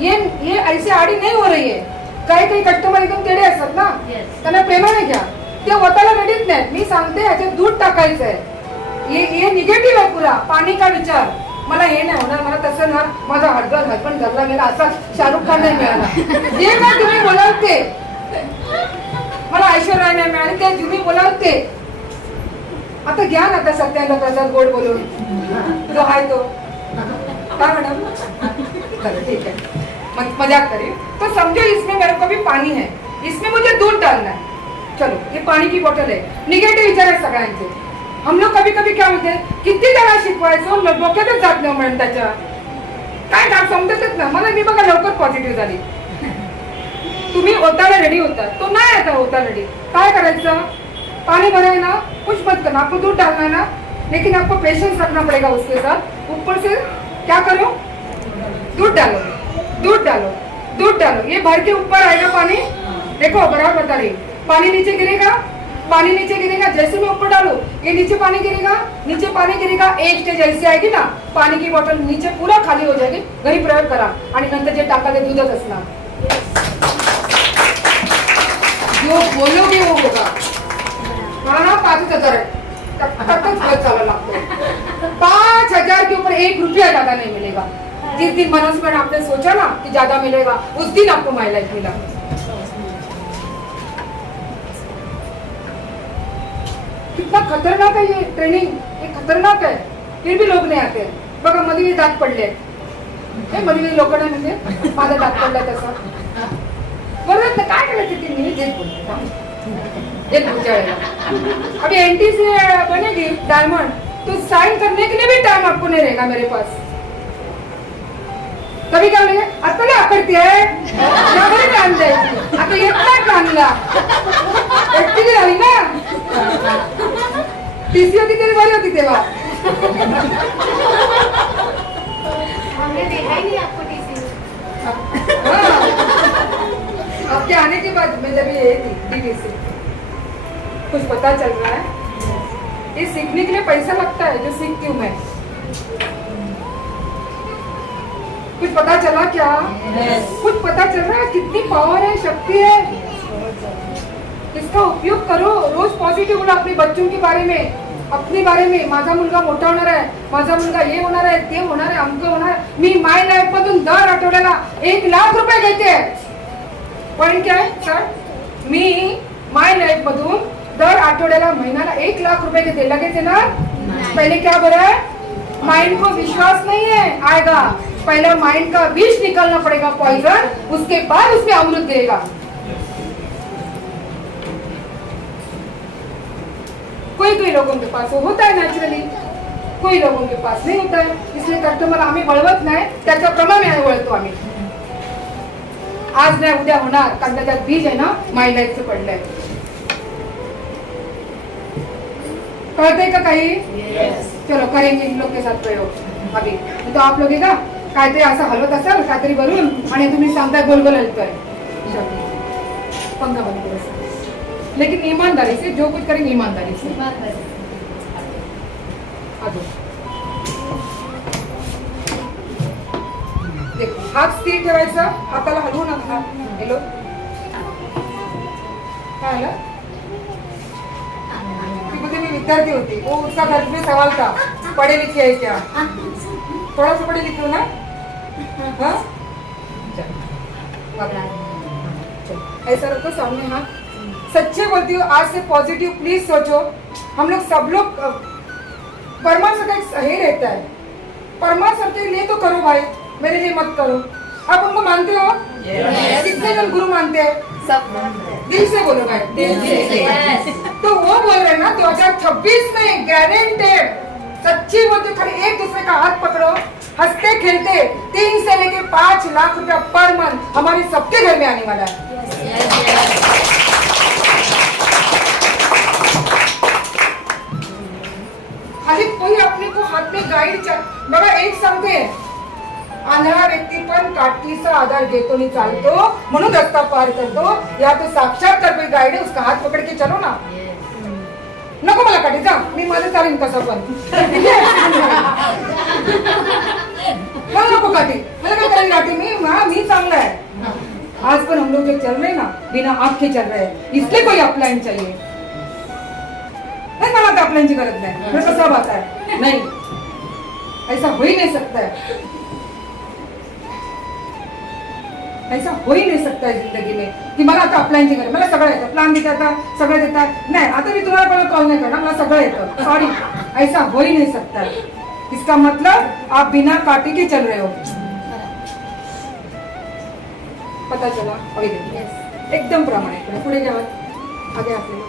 ये ऐसी आडी नहीं हो रही है. काही कस्टमर एकदम तेडे असतात ना, त्यांना प्रेमाने घ्या. ते वताला रेडीच नाही. मी सांगते ह्याच्यात दूध टाकायचं आहे. ये निगेटिव्ह आहे पुरा. पाणी का विचार, मला हे नाही होणार, मला तसं ना, माझा हजबंड घरला गेला असा शाहरुख खान नाही मिळाला. जे काय तुम्ही बोलाल ते, मला ऐश्वर्या नाही मिळाली, ते तुम्ही बोलाल ते. आता घ्या ना आता सत्याला प्रसाद गोड बोलून जो आहे तो. काय मॅडम, ठीक आहे. मजाक करी, तो समझो इसमें मेरे को भी पानी है, इसमें मुझे दूध डालना है. चलो ये पाणी की बॉटल आहे. निगेटिव्ह विचार आहे सगळ्यांचे. हम लोग कभी कभी क्या म्हणते, किती त्याला शिकवायचं डोक्यातच जात नाही म्हणून त्याच्या काय काम समजतच ना मला. मी बघा लवकर पॉझिटिव्ह झाली. तुम्ही ओताला रेडी होता, तो नाही आता ओता रेडी. काय करायचं, पानी भरा है ना, कुछ मत करना, आपको दूध डालना है ना, लेकिन आपको पेशेंस रखना पड़ेगा उसके साथ. ऊपर से क्या करो, दूध डालो, दूध डालो, दूध डालो. ये भर के ऊपर आएगा पानी. देखो बराबर बता रही, पानी नीचे गिरेगा, पानी नीचे गिरेगा. जैसे मैं ऊपर डालू ये नीचे पानी गिरेगा, नीचे पानी गिरेगा. एक स्टेज ऐसी आएगी ना, पानी की बॉटल नीचे पूरा खाली हो जाएगी. घरी प्रयोग करा आणि नंतर जे टाका ते दूधच असणार. जो बोलोगे वो होगा. मला ना 5,000 है, तब बहुत चला लगता 5,000 के ऊपर 1 रुपया ज्यादा नहीं मिलेगा. जिस दिन मनोज में आपने सोचा ना कि ज्यादा मिलेगा, उस दिन आपको माई लाइफ मिला. कितना खतरनाक है ये ट्रेनिंग, ये खतरनाक है. फिर भी लोग नाही आते. बघा मध्ये दात पडले, मध्ये लोक नाही म्हणजे माझा दात पडला तसा. बरोबर ना, काय करायचं ते मी तेच बोलते. एक पूछा अभी एंटी से बनेगी डायमंड, तो साइन करने के लिए भी टाइम आपको नहीं रहेगा मेरे पास. कभी क्या बोलेंगे, आता काय करते टाइम द्यायची, आता येत नाही टाइमला. एकटी झाली ना, टीसी होती तेरी बरी होती तेव्हा. हमने देखा ही नहीं आपको टीसी. आपके आने के बाद मैं जब ये थी दीदी से कुछ पता चल रहा है. ये सीखने के लिए पैसा लगता है जो सीखती हूँ मैं. कुछ पता चला क्या? कुछ पता चल रहा है कितनी पावर है, शक्ति है. इसका उपयोग करो. रोज पॉझिटिव्ह बोला अपने बच्चों के बारे में, अपने बारे में. माझा मुलगा मोठा होणार आहे, माझा मुलगा हे होणार आहे, ते होणार आहे, अमक होणार आहे. मी माय लाईफ मधून दर आठवड्याला 1,00,000 रुपये घेते. पॉइंट क्या है सर, मी माय लाईफ मधून दर आठवड्याला महिन्याला 1,00,000 रुपये घेते. लगेच येणार? पहले क्या बोला है, माइंड को विश्वास नहीं है आएगा. पहले माइंड का विष निकालना पड़ेगा, पॉइजन. उसके बाद उसमें अमृत गिरेगा. कोई लोगों के पास वो होता है नॅचरली, कोई लोगों के पास नहीं होता है. इसलिए कस्टमर आम्ही वळवत नाही, त्याच्याप्रमाणे आम्ही वळतो. आम्ही आज नाही उद्या होणार, कारण त्याच्यात बीज आहे ना माय लाईफचं पडलंय. कळतंय का काही? चलो करेंगे इन लोग के साथ प्रयोग अभी. तो आप लोग ना काहीतरी असं हलवत असाल काहीतरी भरून आणि तुम्ही सांगताय गोल गोल हलतोय. पंखा बंद करो, लेकिन ईमानदारी से. जो कुछ करेंगे ईमानदारी से. देखो हात स्थिर ठेवायचा, हाताला हलवू नका. हॅलो काय आलं? मी विद्यार्थी होती, वो उसका घर में सवाल था, पढ़े लिखे है क्या? थोड़ा सा पढ़े लिखे हो ना? हाँ? ऐसा रखो सामने हाथ. सच्चे बोलती हूँ, आज से पॉजिटिव प्लीज सोचो. हम लोग सब लोग परमात्मा का एक हे रहता है, परमात्मा के लिए तो करो भाई, मेरे लिए मत करो. आप उनको मानते हो? कितने जन गुरु मानते हैं? सब दिल से बोलो भाई, दिल से. तो वो बोल रहे हैं ना 2026 में गारंटेड. सच्ची बोलते, खाली एक दूसरे का हाथ पकड़ो, हंसते खेलते 3 से लेके 5 लाख रुपया पर मंथ हमारे सबके घर में आने वाला है. खाली कोई अपने को हाथ में गाईड. बघा एक सांगते, आंधळा व्यक्ती पण काठीचा आधार घेतो आणि चालतो, म्हणून रस्ता पार करतो. या तो साक्षात कोई गाईड है, उसका हाथ पकड़ के चलो ना. नको मला काठी, जा मी माझं चालेन कसं पण. मला नको काठी, मला काय करायची काठी. मी चांगला है. आज पण हम लोग जो चल रहे हैं ना, बिना आँख के चल रहे हैं, इसलिए कोई अपलाइन चाहिए. नहीं मला तो अपलाइन की गरज नहीं. मैं कैसा बात है, नहीं ऐसा हो ही नहीं सकता है. ऐसा हो ही नहीं सकता है जिंदगी में की मला आता अपलाइनची गरज. मला सगळं येतं, प्लान देता येतं, सगळं देतात. नाही आता मी तुम्हाला कोणाला कॉल नाही करणार, मला सगळं येतं. सॉरी, ऐसा हो ही नहीं सकता है. इसका मतलब आप बिना काटी के चल रहे हो. पता चला अभी देखिए एकदम प्रामाणिक पुढे घ्यावं आगे आपल्याला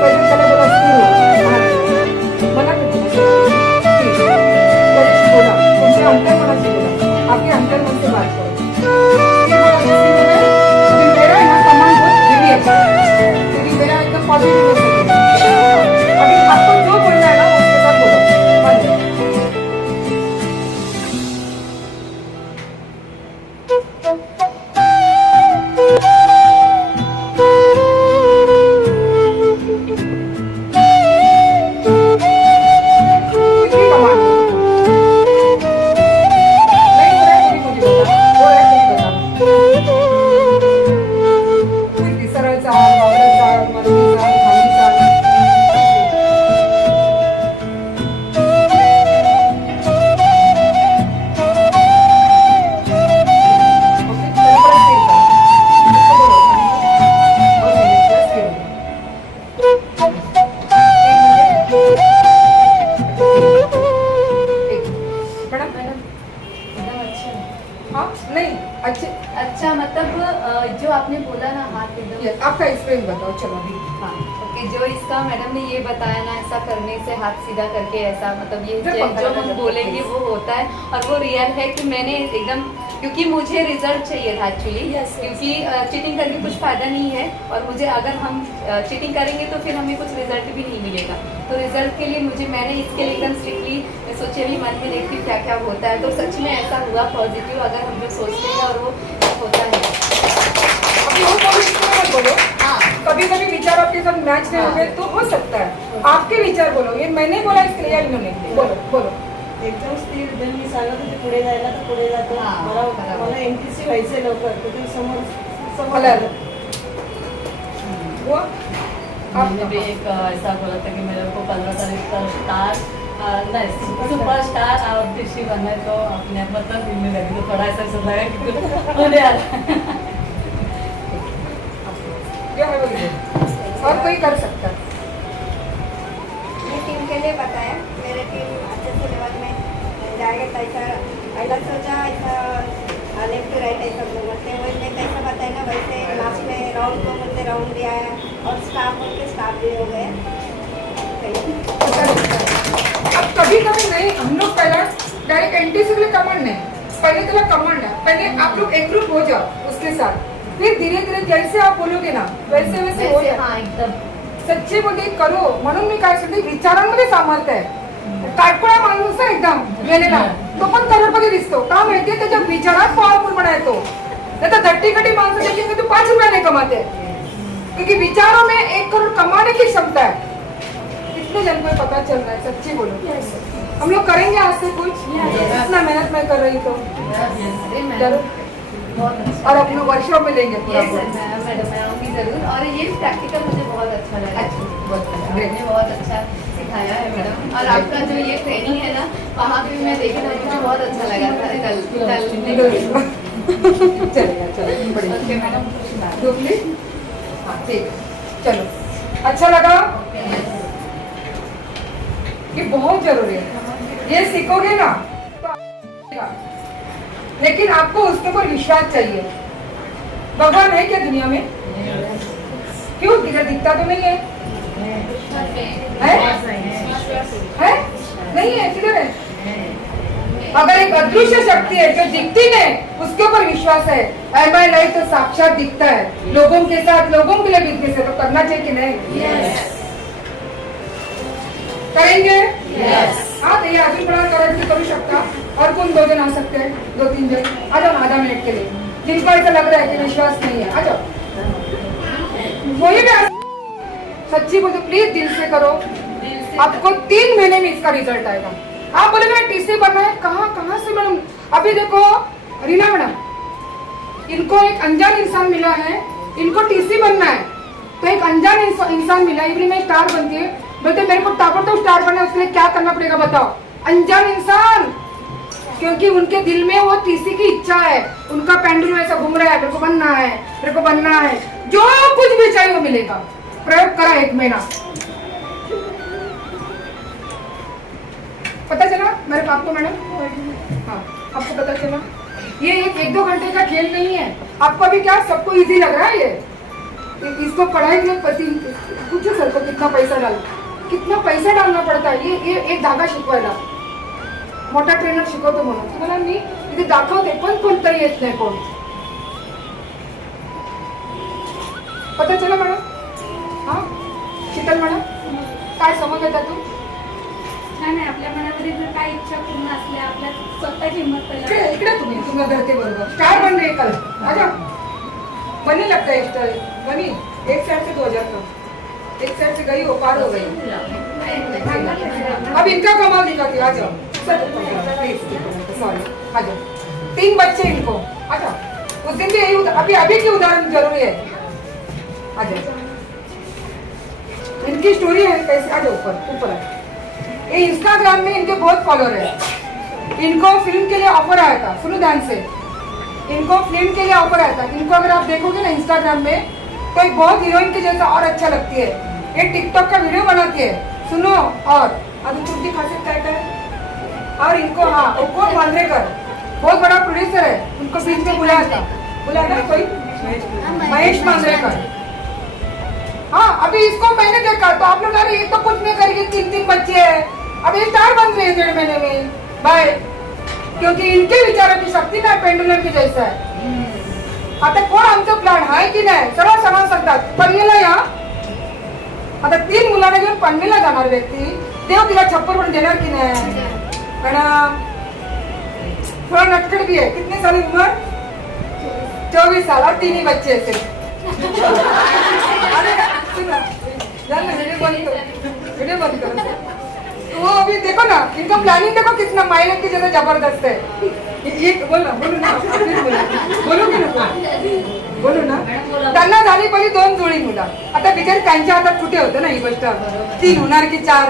पहिले त्याला बोला सुरू मला बोला तुमच्या अंतर्मनाशी बोला आपके अंतर्मन से बात करो मेरा है ना कमांड बहुत मेरा एकदम पॉजिटिव अभी आपको जो बोलना है ना उसके साथ बोलो अच्छा मतलब जो आपने बोला ना हाथ एकदम आपका एक्सपीरियंस बताओ चलो अभी हाँ ओके जो इसका मैडम ने ये बताया ना ऐसा करने से हाथ सीधा करके ऐसा मतलब ये जो हम बोलेंगे वो होता है और वो रियल है कि मैंने एकदम क्योंकि मुझे रिजल्ट चाहिए था एक्चुअली क्योंकि चीटिंग करके कुछ फायदा नहीं है और मुझे अगर हम चीटिंग करेंगे तो फिर हमें कुछ रिजल्ट भी नहीं मिलेगा तो रिजल्ट के लिए मैंने इसके लिए एकदम स्ट्रिक्टली सोचे भी मन में देखती क्या क्या होता है तो सच में ऐसा हुआ पॉजिटिव अगर हम जो सोचते हैं और वो होता है अभी वो बोलो हाँ कभी कभी विचार आपके साथ मैच नहीं होंगे तो हो सकता है आपके विचार बोलो ये मैंने बोला इसके लिए इन्होंने बोलो बोलो एकदम स्थिर जर मी सांगत होते पुढे जायला तर पुढे जातो हा, मला एमटीसी व्हायचंय लवकर तर ते समोर मला वो आपने भी एक ऐसा बोला था कि मेरे को 15 तारीख का स्टार नहीं सुपर स्टार और टीसी बनना है तो अपने आप मतलब मिलने लगी तो थोड़ा ऐसा सब लगा कि होने आ रहा है ये है बोलिए और कोई कर सकता है मैं टीम के लिए बताया मेरे टीम अच्छे से लेवल में जाएगा कैसा अलग सोचा ऐसा लेफ्ट टू राइट ऐसा बोलते हैं वही कैसा बताया ना वैसे लास्ट में राउंड को बोलते राउंड दिया है और स्टाफ बोलते स्टाफ भी हो गए अब कभी कभी नहीं हम लोग पहले डायरेक्ट एंटी से कमांड नहीं पहले तो कमांड है पहले आप लोग एक ग्रुप हो जाओ उसके साथ फिर धीरे धीरे जैसे आप बोलोगे ना वैसे वैसे हो जाए हाँ एकदम सच्चे बोलते करो म्हणून मी काय सांगते विचारांमध्ये सामर्थ्य आहे काटकोळा माणूस आहे एकदम गेलेला तो पण करोडपती दिसतो का माहितीये त्याच्या विचारात पॉवरफुल बनायतो नहीं तो धट्टी कटी माणसं देखेंगे तो 5 रुपया नहीं कमाते क्योंकि विचारों में 1 करोड़ कमाने की क्षमता है कितने जन को पता चल रहा है सच्ची बोलो हम लोग करेंगे आज से कुछ इतना मेहनत मैं कर रही तो जरूर और अपने वर्षों में लेंगे पूरा मैडम मैं आऊँगी जरूर और ये प्रैक्टिकल मुझे बहुत अच्छा लगा आपने बहुत अच्छा सिखाया है मैडम और आपका जो ये ट्रेनिंग है ना वहाँ पे मैं देखी ना मुझे बहुत अच्छा लगा था चलेगा चलो बढ़िया ओके मैडम डुप्ली हाँ ठीक चलो अच्छा लगा ये बहुत जरूरी है ये सीखोगे ना तो लेकिन आपको उसके ऊपर विश्वास चाहिए भगवान है क्या दुनिया में क्यों दिखता तो नहीं है है नहीं है किधर है अगर एक अदृश्य शक्ति है जो दिखती नहीं उसके ऊपर विश्वास है एमआई लाइफ तो साक्षात दिखता है लोगों के साथ लोगों के लिए बिजनेस है तो करना चाहिए कि नहीं करेंगे हाँ तो ये अजून कोणाला करायचं करू शकता और कौन 2 जन आ सकते हैं 2-3 जन आ जाओ आधा मिनट के लिए जिनको ऐसा लग रहा है कि विश्वास नहीं है आ जाओ कोई भी सच्ची बोलो प्लीज दिल से करो आपको 3 महीने में इसका रिजल्ट आएगा आप बोलेगे टीसी बनना है कहाँ से मैडम अभी देखो रीना मैडम इनको एक अनजान इंसान मिला है इनको टीसी बनना है तो एक अनजान इंसान मिला इवरी में स्टार बनती है बोलते मेरे को ताबड़तोड़ स्टार बनना है उसके लिए क्या करना पड़ेगा बताओ अनजान इंसान क्योंकि उनके दिल में वो टीसी की इच्छा है उनका पेंडुलम ऐसा घूम रहा है मेरे को बनना है जो कुछ भी चाहिए वो मिलेगा प्रयोग करा 1 महीना पता चला मेरे पाप को मैडम हाँ आपको पता चला? ये एक दो घंटे का खेल नहीं है। आपको अभी क्या सबको इजी लग रहा है ये? इसको पढ़ाई के लिए पूछो सर को कितना पैसा डालना पड़ता है ये एक धागा शिकवायला। मोठा ट्रेनर शिकवतो म्हणून तुम्हाला मी इथे दाखवते पण कोणताही येत नाही कोण. पता चला मॅडम? हा शीतल मॅडम काय समज येतात? छान आहे. आपल्या मनामध्ये जर काही इच्छा पूर्ण असल्या आपल्या स्वतःची हिंमत इकडे इकडे तुम्ही घरते बरोबर स्टार बन रहे कल आजा बनने लगता है स्टार बनी एक साइड से 2000 कम एक साइड से गई वो पार हो गई. अब इनका कमाल दिखाती आ जाओ सॉरी आ जाओ. 3 बच्चे इनको आ जाओ. उस दिन भी यही अभी की उदाहरण जरूरी है. आ जाओ इनकी स्टोरी है कैसे. आ जाओ ऊपर ये इंस्टाग्राम में इनके बहुत फॉलोअर है. इनको फिल्म के लिए ऑफर आया था. सुनो ध्यान से. इनको फिल्म के लिए ऑफर आया था. इनको अगर आप देखोगे ना इंस्टाग्राम में तो एक बहुत हीरोइन के जैसा और अच्छा लगती है. ये टिकटॉक का वीडियो बनाती है. सुनो और अभी तुमकी खासियत क्या है. और इनको हाँ कौन मांद्रेकर बहुत बड़ा प्रोड्यूसर है. उनको बीच में बुलाया ना कोई महेश मांद्रेकर. हाँ अभी इसको मैंने देखा तो आप लोग अरे ये तो कुछ नहीं करेगी. 3 बच्चे हैं अभी स्टार बन रहे हैं 1.5 महीने में बाय. क्योंकि इनके विचारों की शक्ती ना पेंडुलम की जैसा है. आता कोण आमचं प्लॅन आहे की नाही सर्व समान सांगतात. पनवेलला या आता 3 मुलांना घेऊन पनवेलला जाणार व्यक्ती देव तिला छप्पर पण देणार की नाही. पण थोड़ा नटखट भी है. कितने साल उम्र? 24 साल और 3 ही बच्चे ऐसे. वीडियो बंद करो. वो अभी देखो ना इनका प्लानिंग देखो कितना माइलेज की जैसा जबरदस्त है. ये बोलो ना बोलोगे ना बोलो ना. त्यांना झाली पहिली 2 जुळी मुलं. आता बिचारी त्यांच्या हातात कुठे होतं ना ही गोष्ट. 3 होणार की 4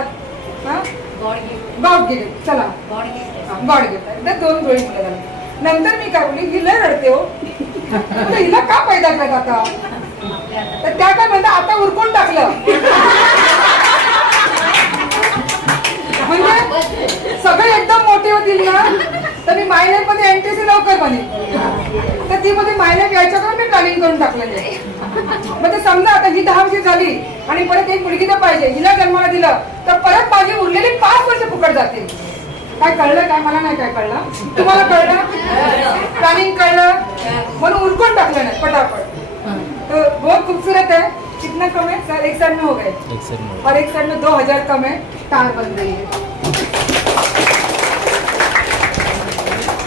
गॉड गिफ्ट. चला गॉड गिफ्ट 2 जुळी मुलं झाली. नंतर मी काय बोलली हिला रडते हो हिला का पैदा करत आता. तर त्या काय म्हणता आता उरकून टाकलं. म्हणजे सगळे एकदम मोठे होतील ना तर मी मायलेज मध्ये एनटीसी लवकर बनेल. तर ती मध्ये मायलेज यायच्याकडे मी प्लॅनिंग करून टाकलेलं आहे. मग ते समजा आता ही 10 वर्ष झाली आणि परत एक मुलगी तर पाहिजे. हिला जन्माला दिलं तर परत माझी उरलेली 5 वर्ष फुकट जातील. काय कळलं काय मला नाही काय कळलं. तुम्हाला कळलं प्लॅनिंग कळलं म्हणून उरकून टाकलं नाही पटापट. तो बहुत खूबसूरत है. कितना कम है सर? 1 साइड में हो गए और 1 साइड में 2000 कम है. स्टार बन रही है.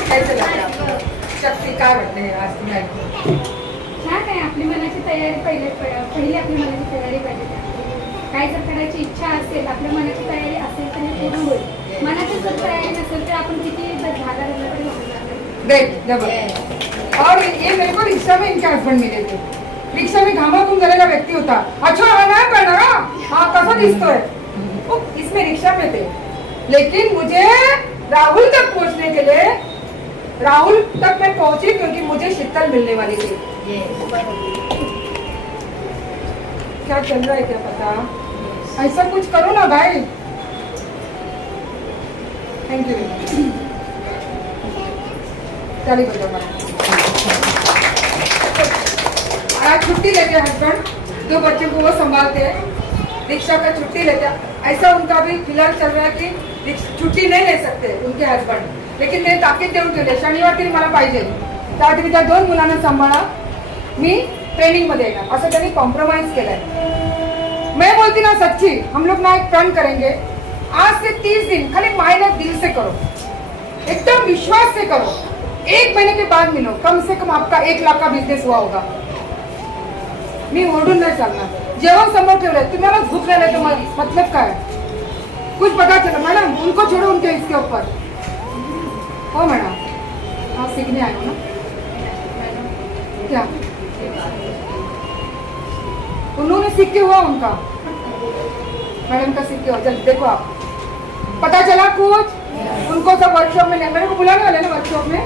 कैसे लग रहा है आपको? शक्ती काय वाटते हैं आज तुम्ही ऐकून? छान आहे. आपली मनाची तयारी पहिली आपली मनाची तयारी पाहिजे. काय जर करायची इच्छा असेल आपल्या मनाची तयारी असेल तर हे पूर्ण होईल. मनाची जर तयारी नसेल तर आपण किती धागा दिला तरी होणार नाही. देख जबरदस्त. और ये मेरे को रिक्शा में इनके हस्बैंड मिले थे. रिक्शा में घामाघूम झालेला व्यक्ती होता. अच्छा हा नाही करणार हा कसा दिसतोय. इसमें रिक्शा में थे लेकिन मुझे राहुल तक पहुंचने के लिए राहुल तक मैं पहुंची क्योंकि मुझे शीतल मिलने वाली थी. क्या चल रहा है क्या पता. ऐसा कुछ करो ना भाई. Thank you. ताली बजाओ. आज छुट्टी लेते हैं हस्बैंड. 2 बच्चों को वो संभालते हैं. रिक्शा का छुट्टी लेते हैं. ऐसा उनका भी फिलहाल चल रहा है कि छुट्टी नहीं ले सकते उनके हस्बैंड. लेकिन ते ताकीद देऊन ठेवले शनिवार तरी मला पाहिजे. त्याआधी मी त्या 2 मुलांना सांभाळा मी ट्रेनिंग मध्ये येणार असं त्यांनी कॉम्प्रोमाइज केलंय. मैं बोलती ना सच्ची हम लोग ना एक प्रण करेंगे. आज से 30 दिन खाली मायने दिल से करो. एकदम विश्वास से करो. 1 महीने के बाद मिलो. कम से कम आपका 1 लाख का बिजनेस हुआ होगा. मी ओढून नाही चालणार. जेवण समोर ठेवलंय तुम्हाला भूक नाही तो मतलब काय. कुछ पता चला मैडम उनको छोड़ो उनके इसके ऊपर. हो मैडम हाँ सीखने आए हो ना. क्या उन्होंने सीख के हुआ उनका मैडम का सीख के हुआ. जल्दी देखो आप पता चला कुछ उनको सब वर्कशॉप में मेरे को बुलाने वाले ना वर्कशॉप में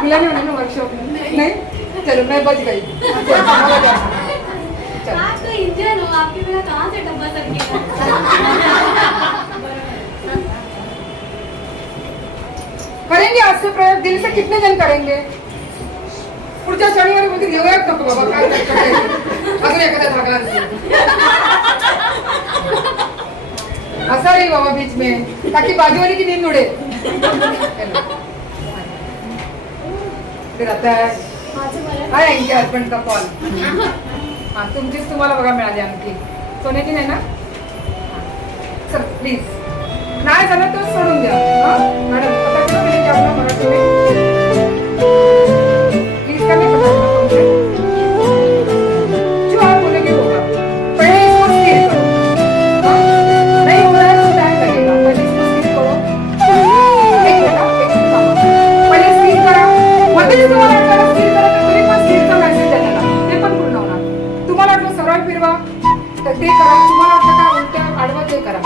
बुलाने वाले ना वर्कशॉप में नहीं. चलो मैं बच गई. आप तो इंजन हो. आपके बिना कहाँ से डब्बा सरकेगा. करेंगे आज से प्रयोग, दिल से कितने जण करेंगे? पुढच्या शनिवारी मध्ये घेऊयात नको बाबा, काय अजून एखादा धागा असेल असा रही बाबा बीच में, ताकि बाजू वाली की नींद उड़े. फिर आता है काय इनके हस्बंड का कॉल. हा तुमचीच तुम्हाला बघा मिळाली आणखी. सोन्याची नाही ना? सर प्लीज, नाही झालं तर सोडून द्या. हा मॅडम पता करो मैंने क्या बोला मराठी में. प्लीज का नहीं पता चला तुमसे. जो आप बोलेंगे होगा. पहले इसको स्थिर करो. हाँ? नहीं हो रहा है तो टाइम लगेगा. पहले इसको स्थिर करो. एक मिनट, एक मिनट थांबा. पहिले स्थिर करा. मध्येच तुम्हाला वाटलं स्थिर करा तर तुम्ही पण स्थिरचा मेसेज द्या त्याला. ते पण पूर्ण होणार. तुम्हाला वाटलं सरळ फिरवा तर ते करा. तुम्हाला वाटलं काय उलट्या आडवा ते करा.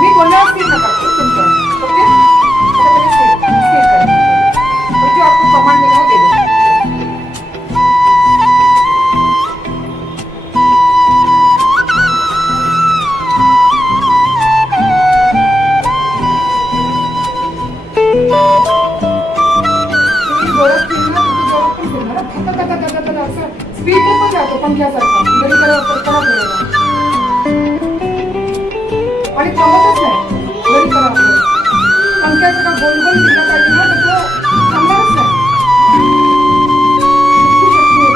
मी बोलल्यावर स्थिर नका करू तुमचं. ओके? आता पहिले स्थिर करा. और जो आपको कमांड देना हो दे दो. तुम्ही जोरात फिरणार, तुम्ही जोरात पण फिरणार. धक असं स्पीडने पण जातो पंख्यासारखा. घरी करा पटकन फिरवा. आणि थांबतच नाही. घरी करा पंख्याचं का गोल गोल फिरला पाहिजे ना, तर तो थांबणारच नाही. इतकी शक्ती आहे.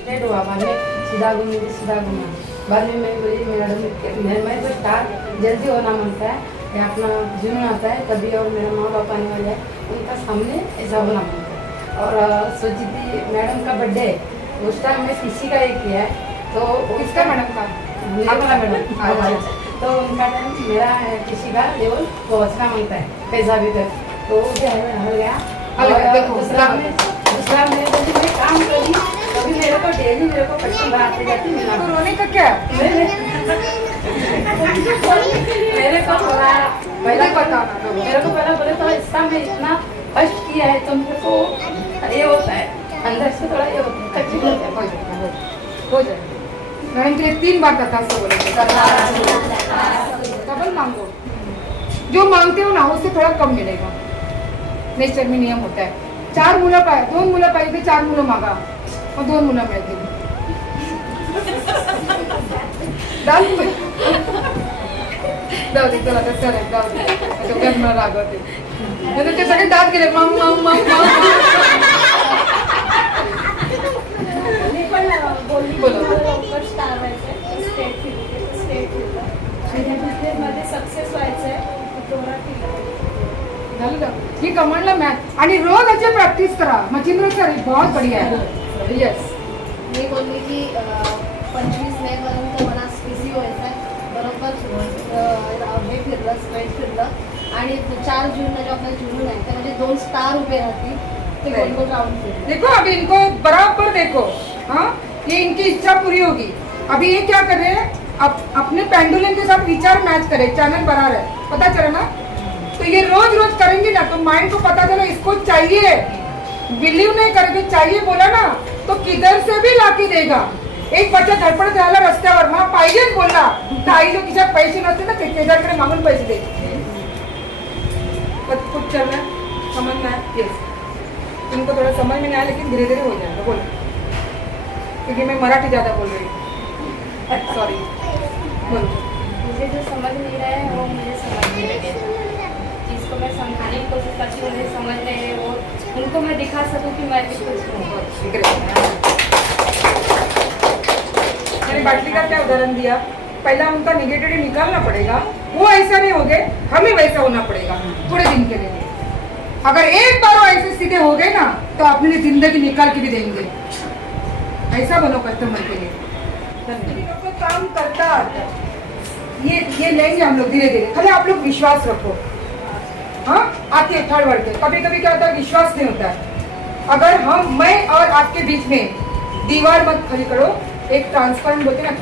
स्ट्रेट हुआ, बाद में सीधा घूमा. बाद में मैं बोली मैडम मैं तो स्टार जल्दी होना मानता है, ये अपना जुनून आता है कभी, और मेरा माँ बाप आने वाले हैं उनका सामने ऐसा होना मानता है. और सोची थी मैडम का बर्थडे, उस टाइम मैं किसी का एक किया है तो किसका मैडम का? हमारा मैडम. तो उनका टाइम मेरा किसी का लेवल पहुँचना मांगता है पैसा भी कर, तो वो क्या है हल गया. हल गया, देखो, दूसरा मैं काम करी, कभी मेरे को डेली मेरे को कस्टमर आते जाते मिला. तो रोने का क्या? मेरे को थोड़ा पहला बताना. मेरे को पहला बोले तो इसका मैं इतना कष्ट किया है तो मेरे को ये होता है अंदर से थोड़ा ये होता है तकलीफ होता है. हो जाए. मैडम के लिए 3 बार तथास्तु बोलेंगे. डबल मांगो. जो मांगते हो ना उससे थोड़ा कम मिलेगा. नेचर में नियम होता है. 4 मुलं पाहिजे, 2 मुलं पाहिजे, 4 मुलं मागा मग 2 मुलं मिळतील. जाऊ दे चला तर सर जाऊ दे. डोक्यात मला रागवते. नंतर ते सगळे दात गेले मग मग मग मी पण बोलली बोला. लवकर स्टार व्हायचंय, स्टेट फिल्ड आणि बिझनेसमध्ये सक्सेस व्हायचंय, जोरात केलं. झालं का? ही कमांडला मॅच आणि रोज याची प्रॅक्टिस करा. मचिंद्र सर बहुत बढ़िया है. यस. मी बोलली की 25 मेपर्यंत मला स्पीसी व्हायचं आहे. बरोबर हे फिरलं, स्ट्रेट फिरलं आणि 4 जूनला जो आपला जुनून आहे त्यामध्ये 2 स्टार उभे राहतील. ते गोल गोल राऊंड फिरले. देखो अभी इनको बराबर देखो. हाँ ये इनकी इच्छा पूरी होगी. अभी ये क्या कर रहे हैं, अपने पेंडुलम के साथ विचार मैच करे. चैनल बना रहे, पता चला ना. तो ये रोज रोज करेंगे ना तो माइंड को पता चला इसको चाहिए. बिलीव नहीं करेंगे, चाहिए बोला ना तो किधर से भी लाके देगा. एक बच्चा धडपडत राहिला रस्त्यावर, मला पाहिजेच बोलला तर आई जो खिशात पैसे नसते ना ते त्याच्याकडे मागून पैसे दे. कुछ चल रहा है, समझ में आया? यस. तुमको थोड़ा समझ में नहीं आया लेकिन धीरे धीरे हो जाएगा. बोलो, क्योंकि मैं मराठी ज्यादा बोल रही हूँ. सॉरी. बोलो. मुझे जो समझ नहीं रहा है वो मुझे समझ नहीं लगे. जिसको मैं समझाने की कोशिश करती हूँ मुझे समझ रहे हैं, वो उनको मैं दिखा सकूँ कि मैं भी कुछ हूँ. मैंने बाटली का क्या उदाहरण दिया. पहला उनका निगेटिव निकालना पड़ेगा. वो ऐसा नहीं हो गए, हमें वैसा होना पड़ेगा थोड़े दिन के लिए. अगर एक बार वो ऐसे सीधे हो गए ना तो अपने लिए जिंदगी निकाल के भी देंगे. ऐसा बनो कस्टमर के लिए. लोग काम करता ये लेंगे हम लोग धीरे धीरे. खाली आप लोग विश्वास रखो. हाँ आती है थर्ड वर्ड के। कभी कभी क्या होता है, विश्वास नहीं होता है। अगर मैं और आपके बीच में दीवार मत खड़ी करो, एक ट्रांसपेरेंट बोलते हैं ना,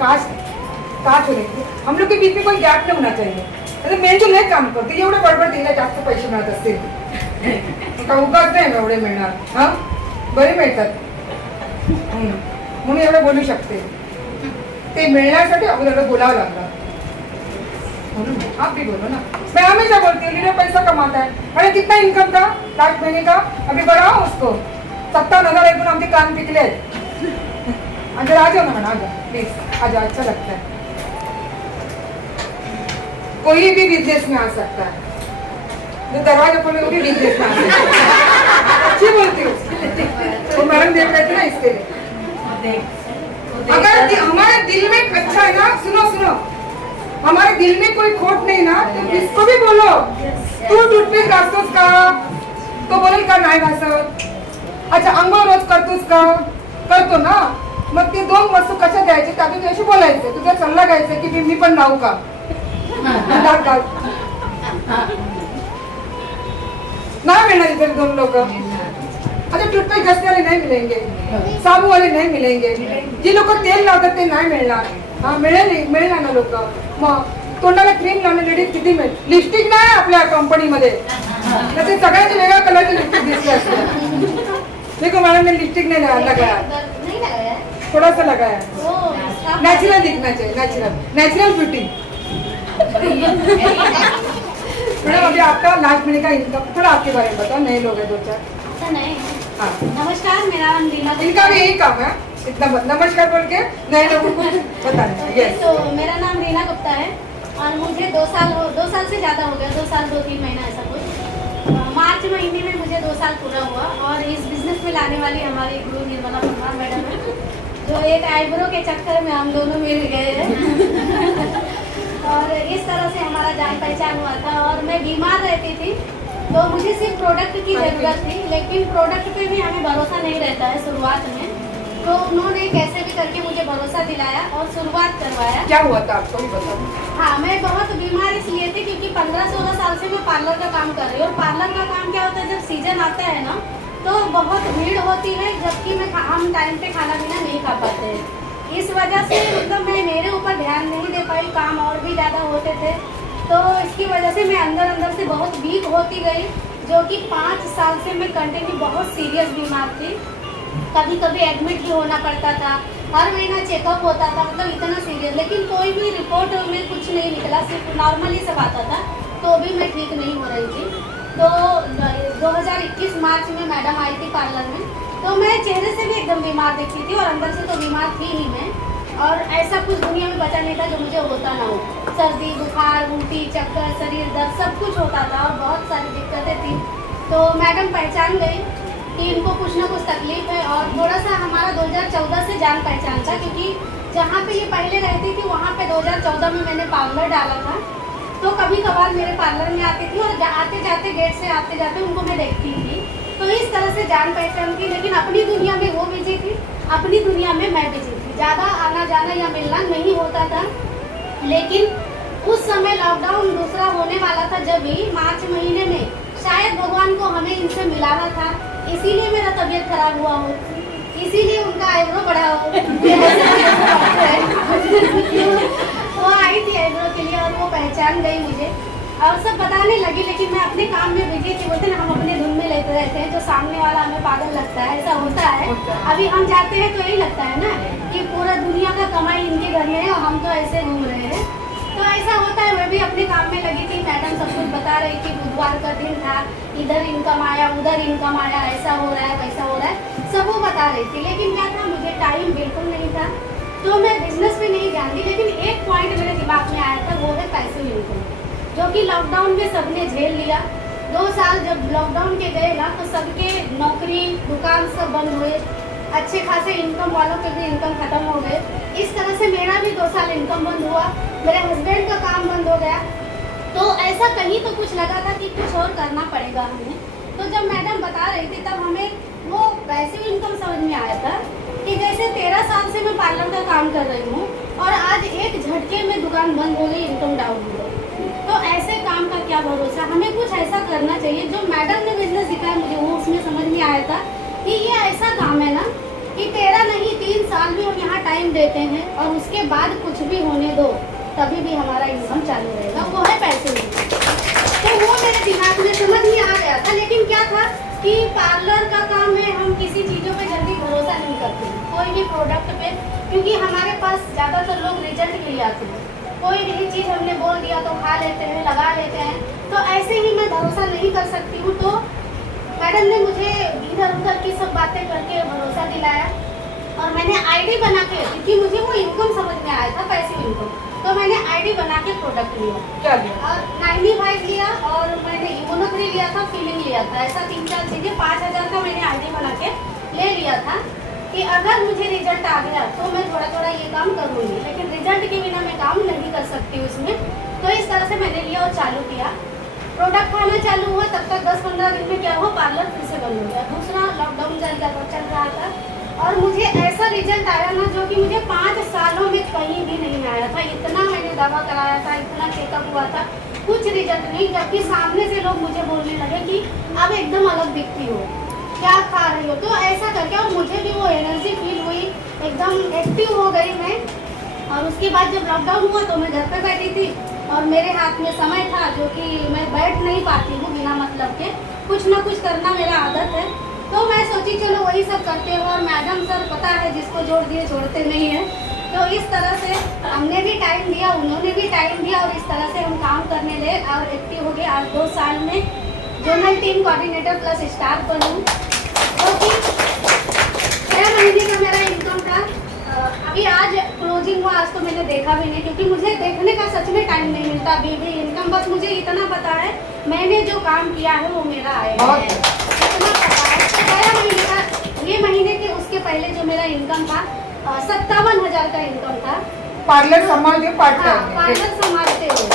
काच होने की, हम लोग के बीच में कोई गॅप नाही होना चाहिए। आता मी जो लय काम करते, एवढं बडबड दिला जास्त पैसे मिळत असतील का, उगाच नाही एवढे मिळणार, हा बरे मिळतात म्हणून एवढं बोलू शकते। ते मिळण्यासाठी अगोदर बोलावं लागलं। आप भी बोलो ना। मैं हमेशा बोलती हूँ लीडर पैसा कमाता है, अरे कितना इनकम था लास्ट महीने का, अभी बढ़ाओ उसको। 57,000 एकदम आपके कान पिकले। अंदर आ जाओ ना, आ जाओ प्लीज, आ जाओ, अच्छा लगता है। कोई भी बिजनेस में आ सकता है, जो दरवाजा खोले वो भी बिजनेस में आ सकता है। अच्छी बोलती हूँ, वो मैडम देख रहे थे ना, इसके लिए। अगर हमारे दिल में अच्छा है ना, सुनो, हमारे दिल में कोई खोट नहीं ना, तो किसको भी बोलो तू टूथपेस्ट घासतोस का, तो बोलेल का नाही घासत। अच्छा अंघोळ रोज करतोस का, करतो ना, मग ते 2 वस्तू कशा द्यायचे त्यातून अशी बोलायचे, तुझा सल्ला घ्यायचा की मी पण लावू का, नाही मिळणार इथे 2 लोक। अच्छा टूथपेस्ट घासने वाले नहीं मिलेंगे, साबू वाले नहीं मिलेंगे, जे लोक तेल लावतात ते नाही मिळणार। हा मिळेल ना लोक। मग तोंडाला क्रीम लावणे लेडीज किती मिळेल, लिपस्टिक नाही आपल्या कंपनीमध्ये, तर ते सगळ्यांचे वेगळ्या कलरचे लिपस्टिक दिसते असते। देखो मैडम ने लिपस्टिक नहीं लगाया, नहीं लगाया है? थोड़ा सा लगाया, ओ, नेचुरल दिखना चाहिए, नेचुरल ब्यूटी। मैडम अभी आपका लास्ट महीने का इनकम थोड़ा आपके बारे में बताओ, नए लोग हैं 2-4। ऐसा नहीं। हाँ नमस्कार, मेरा नाम रीना इनका भी यही काम है, इतना नमस्कार बोल के नए लोगों को बताना है। यस, तो मेरा नाम रीना गुप्ता है और मुझे 2 साल से ज़्यादा हो गया, 2 साल 2-3 महीना ऐसा कुछ। मार्च महीने में मुझे 2 साल पूरा हुआ और इस बिजनेस में लाने वाली हमारी गुरु निर्मला परमार मैडम है, जो एक आईब्रो के चक्कर में हम दोनों मिल गए हैं। और इस तरह से हमारा जान पहचान हुआ था। और मैं बीमार रहती थी, तो मुझे सिर्फ प्रोडक्ट की ज़रूरत थी, लेकिन प्रोडक्ट पे भी हमें भरोसा नहीं रहता है शुरुआत में। तो उन्होंने कैसे भी करके मुझे भरोसा दिलाया और शुरुआत करवाया। क्या हुआ था आपको भी बताओ। हाँ, मैं बहुत बीमार इसलिए थी क्योंकि 15-16 साल से मैं पार्लर का काम कर रही हूँ। और पार्लर का काम क्या होता है, जब सीजन आता है ना तो बहुत भीड़ होती है, जबकि हम टाइम पे खाना पीना नहीं खा पाते हैं। इस वजह से मतलब मेरे ऊपर ध्यान नहीं दे पाई, काम और भी ज़्यादा होते थे, तो इसकी वजह से मैं अंदर से बहुत वीक होती गई, जो कि 5 साल से मैं कंटिन्यू बहुत सीरियस बीमार थी। कभी कभी एडमिट भी होना पड़ता था, हर महीना चेकअप होता था, मतलब इतना सीरियस। लेकिन कोई भी रिपोर्ट में कुछ नहीं निकला, सिर्फ नॉर्मली सब आता था, तो भी मैं ठीक नहीं हो रही थी। तो 2021 मार्च में मैडम आई थी पार्लर में, तो मैं चेहरे से भी एकदम बीमार दिखती थी और अंदर से तो बीमार थी ही मैं। और ऐसा कुछ दुनिया में बचा नहीं था जो मुझे होता ना हो। सर्दी, बुखार, उल्टी, चक्कर, शरीर दर्द सब कुछ होता था और बहुत सारी दिक्कतें थी। तो मैडम पहचान गई कि इनको कुछ ना कुछ तकलीफ है। और थोड़ा सा हमारा 2014 से जान पहचान था, क्योंकि जहाँ पे ये पहले रहती थी वहाँ पे 2014 में मैंने पार्लर डाला था, तो कभी कभार मेरे पार्लर में आती थी और आते जाते गेट से आते जाते उनको मैं देखती थी। तो इस तरह से जान पहचान थी, लेकिन अपनी दुनिया में वो बिजी थी, अपनी दुनिया में मैं बिजी थी। ज़्यादा आना जाना या मिलना नहीं होता था। लेकिन उस समय लॉकडाउन दूसरा होने वाला था, जब भी मार्च महीने में शायद भगवान को हमें इनसे मिलाना था, इसीलिए मेरा तबीयत खराब हुआ हो, इसीलिए उनका आईब्रो बढ़ा हो। वो आई थी आईब्रो के लिए और वो पहचान गई मुझे और सब बताने लगी, लेकिन मैं अपने काम में बिजी थी। बोलते ना, हम अपने धुन में लेते रहते हैं, जो सामने वाला हमें पागल लगता है, ऐसा होता है। अभी हम जाते हैं तो यही लगता है ना कि पूरा दुनिया का कमाई इनके घर में है और हम तो ऐसे घूम रहे हैं, तो ऐसा होता है। मैं भी अपने काम में लगी थी, मैडम सब कुछ बता रही थी। बुधवार का दिन था, इधर इनकम आया, उधर इनकम आया, ऐसा हो रहा है, वैसा हो रहा है, सब वो बता रही थी। लेकिन क्या था, मुझे टाइम बिल्कुल नहीं था, तो मैं बिजनेस पे नहीं ध्यान दी। लेकिन एक पॉइंट मेरे दिमाग में आया था, वो है पैसे इनकम, जो कि लॉकडाउन में सबने झेल लिया। 2 साल जब लॉकडाउन के गए ना, तो सबके नौकरी, दुकान सब बंद हुए, अच्छे खासे इनकम वालों के भी इनकम खत्म हो गए। इस तरह से मेरा भी 2 साल इनकम बंद हुआ, मेरे हस्बैंड का काम बंद हो गया। तो ऐसा कहीं तो कुछ लगा था कि कुछ और करना पड़ेगा हमें। तो जब मैडम बता रही थी, तब हमें वो पैसिव इनकम समझ में आया था कि जैसे 13 साल से मैं पार्लर का काम कर रही हूँ और आज एक झटके में दुकान बंद हो गई, इनकम डाउन हो गई। तो ऐसे काम का क्या भरोसा, हमें कुछ ऐसा करना चाहिए। जो मैडम ने बिजनेस दिखाया मुझे वो उसमें समझ में आया था कि ये ऐसा काम है ना कि 13 नहीं 3 साल भी हम यहाँ टाइम देते हैं और उसके बाद कुछ भी होने दो तभी भी हमारा इनकम चालू रहेगा, वो है पैसे में। तो वो मेरे दिमाग में समझ में आ गया था। लेकिन क्या था कि पार्लर का काम है, हम किसी चीज़ों पे जल्दी भरोसा नहीं करते कोई भी प्रोडक्ट पे, क्योंकि हमारे पास ज़्यादातर लोग रिजल्ट के लिए आते हैं। कोई भी चीज़ हमने बोल दिया तो खा लेते हैं, लगा लेते हैं, तो ऐसे ही मैं भरोसा नहीं कर सकती हूँ। तो मैडम ने मुझे इधर उधर की सब बातें करके भरोसा दिलाया और मैंने आईडी बना के, क्योंकि मुझे वो इनकम समझ में आया था, पैसिव इनकम, तो मैंने आईडी बना के प्रोडक्ट लिया। क्या लिया? और 95 लिया और मैंने इम्यूनो3 लिया था, फीलिंग लिया था, ऐसा 3-4 चीज़ें 5000 का मैंने आईडी बना के ले लिया था कि अगर मुझे रिजल्ट आ गया तो मैं थोड़ा थोड़ा ये काम करूँगी, लेकिन रिजल्ट के बिना मैं काम नहीं कर सकती उसमें। तो इस तरह से मैंने लिया और चालू किया। प्रोडक्ट आना चालू हुआ तब तक 10-15 दिन में क्या हुआ, पार्लर फिर से बंद हो गया। दूसरा लॉकडाउन चल रहा था और मुझे ऐसा रिजल्ट आया ना जो कि मुझे 5 सालों में कहीं भी नहीं आया था। इतना मैंने दवा कराया था, इतना चेकअप हुआ था, कुछ रिजल्ट नहीं। जबकि सामने से लोग मुझे बोलने लगे कि अब एकदम अलग दिखती हो, क्या खा रही हो, तो ऐसा करके और मुझे भी वो एनर्जी फील हुई, एकदम एक्टिव हो गई मैं। और उसके बाद जब लॉकडाउन हुआ तो मैं घर पे बैठी थी और मेरे हाथ में समय था जो कि मैं बैठ नहीं पाती हूँ बिना मतलब के, कुछ ना कुछ करना मेरा आदत है। तो मैं सोची चलो वही सब करते हो, और मैडम सर पता है जिसको जोड़ दिए छोड़ते नहीं है। तो इस तरह से हमने भी टाइम दिया, उन्होंने भी टाइम दिया और इस तरह से हम काम करने लगे और एक्टिव हो गए। आज 2 साल में zonal team coordinator plus star पर हूँ। तो कि 6 महीने का मेरा इनकम था। अभी आज क्लोजिंग हुआ, आज तो मैंने देखा भी नहीं क्योंकि मुझे देखने का सच में टाइम नहीं मिलता अभी भी इनकम। बस मुझे इतना पता है मैंने जो काम किया है वो मेरा आया है, इतना पता है। 6 महीने का, ये महीने के उसके पहले जो मेरा इनकम था 57,000 का इनकम था। पार्लर संभालते पार्ट हाँ, टाइम पार्लर संभालते हुए।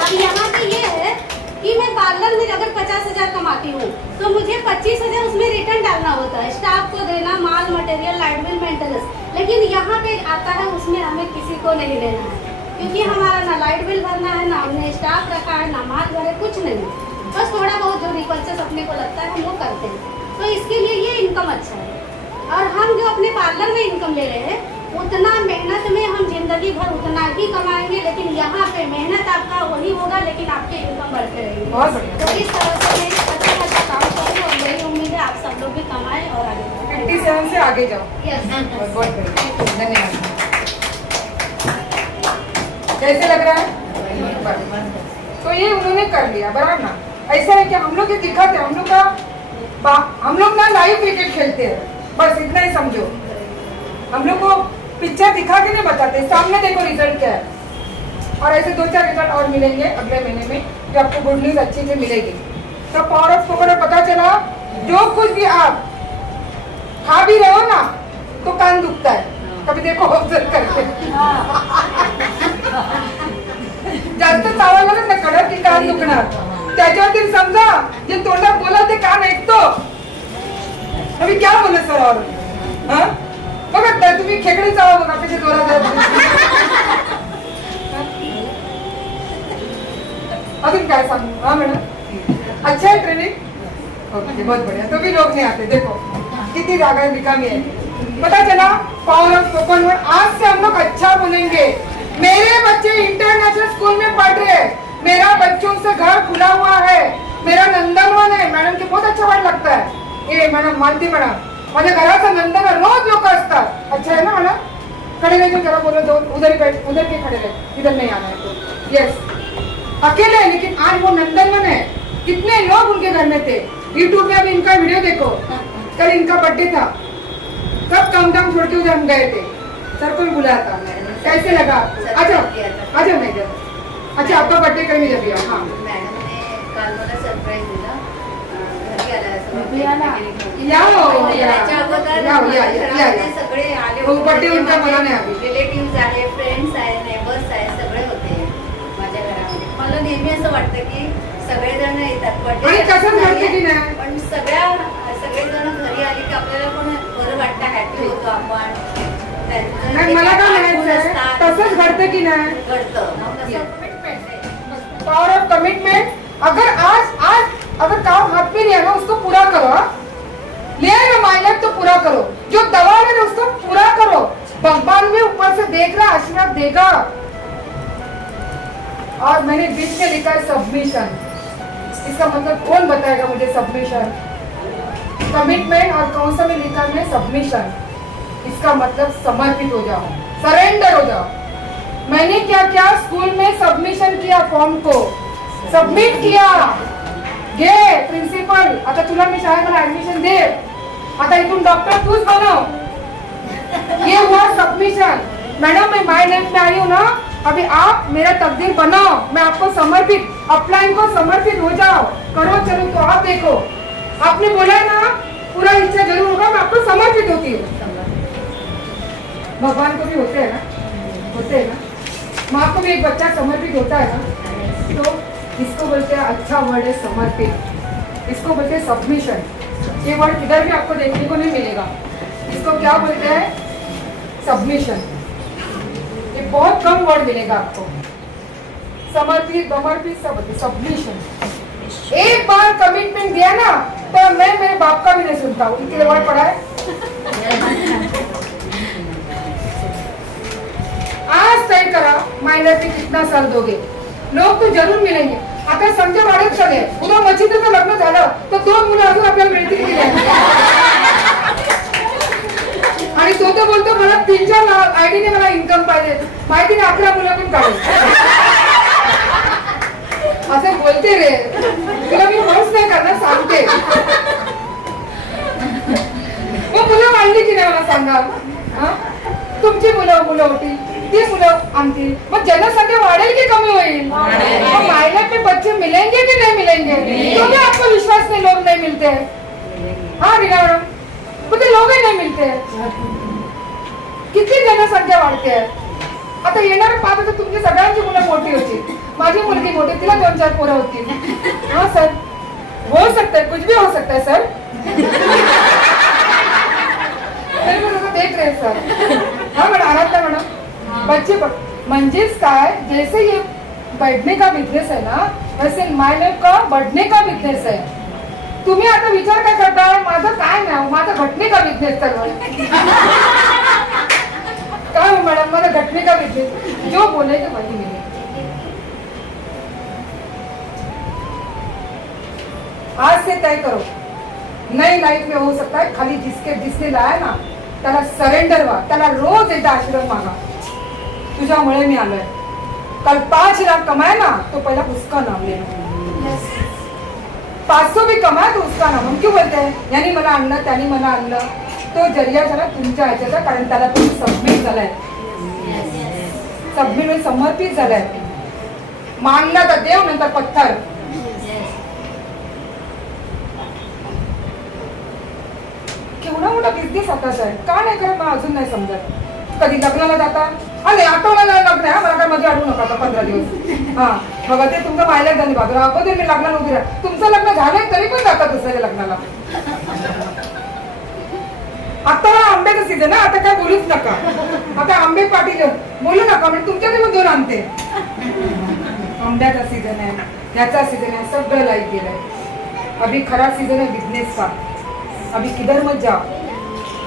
अब यहाँ पे ये है कि मैं पार्लर में अगर 50,000 कमाती हूँ तो मुझे 25,000 उसमें रिटर्न डालना होता है, स्टाफ को देना, माल मटेरियल, लाइट बिल, मेंटेनेंस। लेकिन यहाँ पे आता है उसमें हमें किसी को नहीं देना है, क्योंकि हमारा ना लाइट बिल भरना है, ना हमने स्टाफ रखा है, ना माल भरे, कुछ नहीं। बस थोड़ा बहुत जो रिपर्चेस अपने को लगता है हम वो करते हैं। तो इसके लिए ये इनकम अच्छा है। और हम जो अपने पार्लर में इनकम ले रहे हैं उतना मेहनत में हम जिंदगी भर उतना ही कमाएंगे, लेकिन यहाँ पे मेहनत आपका वही होगा लेकिन आपके इनकम बढ़ते रहेंगे। बहुत बढ़िया। तो इस तरह से मैं अच्छा काम करूँ और मेरी उम्मीद है आप सब लोग भी कमाएं और आगे बढ़ें। 57 से आगे जाओ। यस। बहुत बढ़िया, धन्यवाद। कैसे लग रहा है? तो ये उन्होंने कर लिया बराबर ना। ऐसा है कि हम लोग ये दिखाते हैं, हम लोग ना लाइव क्रिकेट खेलते हैं, बस इतना ही समझो। हम लोग को पिक्चर दिखा के नहीं बताते, सामने देखो रिजल्ट क्या है। और ऐसे 2-4 रिजल्ट और मिलेंगे अगले महीने में जो आपको गुड न्यूज अच्छी से मिलेगी। तो पावर ऑफ कोकोनट पता चला, जो कुछ भी आप खा भी रहे हो ना तो कान दुखता है, कभी देखो ऑब्जर्व करके। जास्त चावायला लागत ना कडक की कान दुखणार, त्याच्यावरती समजा जे तोंडात बोला ते कान ऐकतो। अभी क्या बोले सर और हाँ? बघा तुम्ही खेकडे चावा बघा कसे जोरात। अजून काय सांगू? हाँ मैडम अच्छा है ट्रेनिंग, ओके बहुत बढ़िया। तो भी लोग नहीं आते, देखो कितनी जगह रिकामी है। पता चला पावर ऑफ कोकोनट। आज से हम लोग अच्छा बोलेंगे। मेरे बच्चे इंटरनेशनल स्कूल में पढ़ रहे हैं, मेरा बच्चों से घर खुला हुआ है, मेरा नंदनवन है। मैडम के बहुत अच्छा वर्ड लगता है ये मैडम, मानती मैडम। माझ्या घराचं नंदन रोज लोक असतात। अच्छा है ना मैडम? खड़े रहे जो जरा बोलो, दो उधर ही बैठ, उधर के खड़े रहे, इधर नहीं आना है तो। यस अकेले है लेकिन आज वो नंदनवन है। कितने लोग उनके घर में थे। यूट्यूब में अभी इनका वीडियो देखो, कल इनका बर्थडे था, कब काउंटडाउन छोड़ के उधर हम गए थे, सर को भी बुलाया था। कैसे लगा? आ जाओ आ जाओ मैं इधर। अच्छा आपका बर्थडे कहीं जब दिया? हाँ मॅडम ने काल मला सरप्राईज दिला, घरी आला असं सगळे आले हो, बर्थडे उनका मला नाही आली। रिलेटिव्ह आहे, फ्रेंड्स आहे, नेबर्स आहे, सगळे होते माझ्या घरामध्ये। मला नेहमी असं वाटतं की सगळेजण येतात आणि कसं घडतं की नाही? पण सगळेजण घरी आले की आपल्याला पण बरं वाटतं, हॅपी होतो आपण। नाही मला काय म्हणायचं तसंच घडतं की नाही? घडतं Commitment आहे. Power of commitment. अगर आज अगर काम हाथ में नहीं है ना उसको पूरा करो। ले आए ना माइलेज तो पूरा करो, जो दवा है उसको पूरा करो। भगवान भी ऊपर से देख रहा, आशीर्वाद देगा। और मैंने बीच में लिखा है सबमिशन। इसका मतलब कौन बताएगा मुझे सबमिशन? कमिटमेंट और कौन सा में लिखा है सबमिशन। इसका मतलब समर्पित हो जाओ, सरेंडर हो जाओ। मैंने क्या क्या स्कूल में सबमिशन किया, फॉर्म को सबमिट किया, घे प्रिन्सिपल आता तुला मी शाळेत मला ऍडमिशन दे, आता इथून डॉक्टर तूच बनव। ये हुआ सबमिशन। मैडम मैं माय नेम में आई हूँ ना, अभी आप मेरा तकदीर बनाओ, मैं आपको समर्पित, अपलाइन को समर्पित हो जाओ, करो चलो। तो आप देखो, आपने बोला है ना पूरा इच्छा जरूर होगा, मैं आपको समर्पित होती हूँ। भगवान को भी होते हैं ना, होते हैं ना। माँ को भी एक बच्चा समर्पित होता है ना, तो इसको बोलते हैं, अच्छा वर्ड है समर्पित, इसको बोलते हैं सबमिशन। ये वर्ड इधर भी आपको देखने को नहीं मिलेगा। इसको क्या बोलते हैं? सबमिशन। ये बहुत कम वर्ड मिलेगा आपको। समर्पित, समर्पित, सबमिशन। एक बार कमिटमेंट दिया ना तो मैं मेरे बाप का भी नहीं सुनता हूँ। इनके लिए वर्ड पढ़ा है। आज तय करा मायनर पे कितना साल दोगे, लोक तो जरूर मिळेंगे। आता संख्या वाढत चालेल, उद्या मच्छीचं लग्न झालं तर 2 मुलं अजून आपल्याला मिळतील की नाही? आणि तो तर बोलतो मला 3-4 आयडीने मला इन्कम पाहिजे, माहिती नाही 11 मुलं पण काढेल असं बोलते रे। तुला मी फोर्स नाही करणार, सांगते। मग मुलं वाढली की नाही मला सांगा? तुमची मुलं होती, ती मुलं आणतील, मग जनसंख्या वाढेल की कमी होईल? माइलेज में बच्चे मिलेंगे कि नहीं मिलेंगे? तो भी आपको विश्वास नहीं, लोग नहीं मिलते हैं। हाँ रीना मैडम, मुझे लोग ही नहीं मिलते हैं। किती जनसंख्या वाढते आहे? आता येणार 5 वर्षात तुमची सगळ्यांची मुलं मोठी होती, माझी मुलगी मोठी, तिला 2-4 पोरं होती। हाँ सर, हो सकता है, कुछ भी हो सकता है सर। देख रहे सर। हाँ मैडम, आराधना मैडम, बच्चे मंजिस काय, जैसे ये बैठने का बिजनेस है ना, वैसे माय लाईफ का बढ़ने का बिजनेस है। तुम्ही आता विचार काय करताय, माझं काय नाही, माझा घटने का बिजनेस चालू आहे। काय हो मैडम, माझा घटने का बिजनेस, जो बोले तो वही मिले। आज से तय करो, नई लाइफ में हो सकता है, खाली जिसने लाया ना त्याला सरेंडर व्हा, त्याला रोज एकदा आशीर्वाद मागा, तुझ्यामुळे मी आलोय। कल 5 लाख कमाए ना तो पहला उसका नाम लेना, 500 भी कमाए तो उसका नाम। हम क्यों बोलते हैं यानी मला आणलं, त्याने मला आणलं, तो जरिया झाला तुमच्या ह्याच्याचा, कारण त्याला तुम्ही सबमिट झालाय, सबमिट म्हणजे समर्पित झालाय। मानला तर देव, नंतर पत्थर। केवढा मोठा बिझनेस हातात आहे, का नाही करत मला अजून नाही समजत। कधी लग्नाला जाता, अरे आठवड्याला लग्न आहे, मला काय मध्ये अडवू नका आता 15 दिवस। हा बघा, ते तुमचं मायला झाली बाजूला, अगोदर मी लग्नाला उभी राहा, तुमचं लग्न झालंय तरी पण जाता दुसऱ्या लग्नाला। आता आंब्याचं सीझन आहे, आता काय बोलूच नका, आता आंबे पाटील बोलू नका, म्हणजे तुमच्याकडे पण 2 आणते। आंब्याचा सीझन आहे, याचा सीझन आहे, सगळं लाईफ गेलंय। अभी खरा सीजन है बिजनेस का, अभी किधर मत जाओ।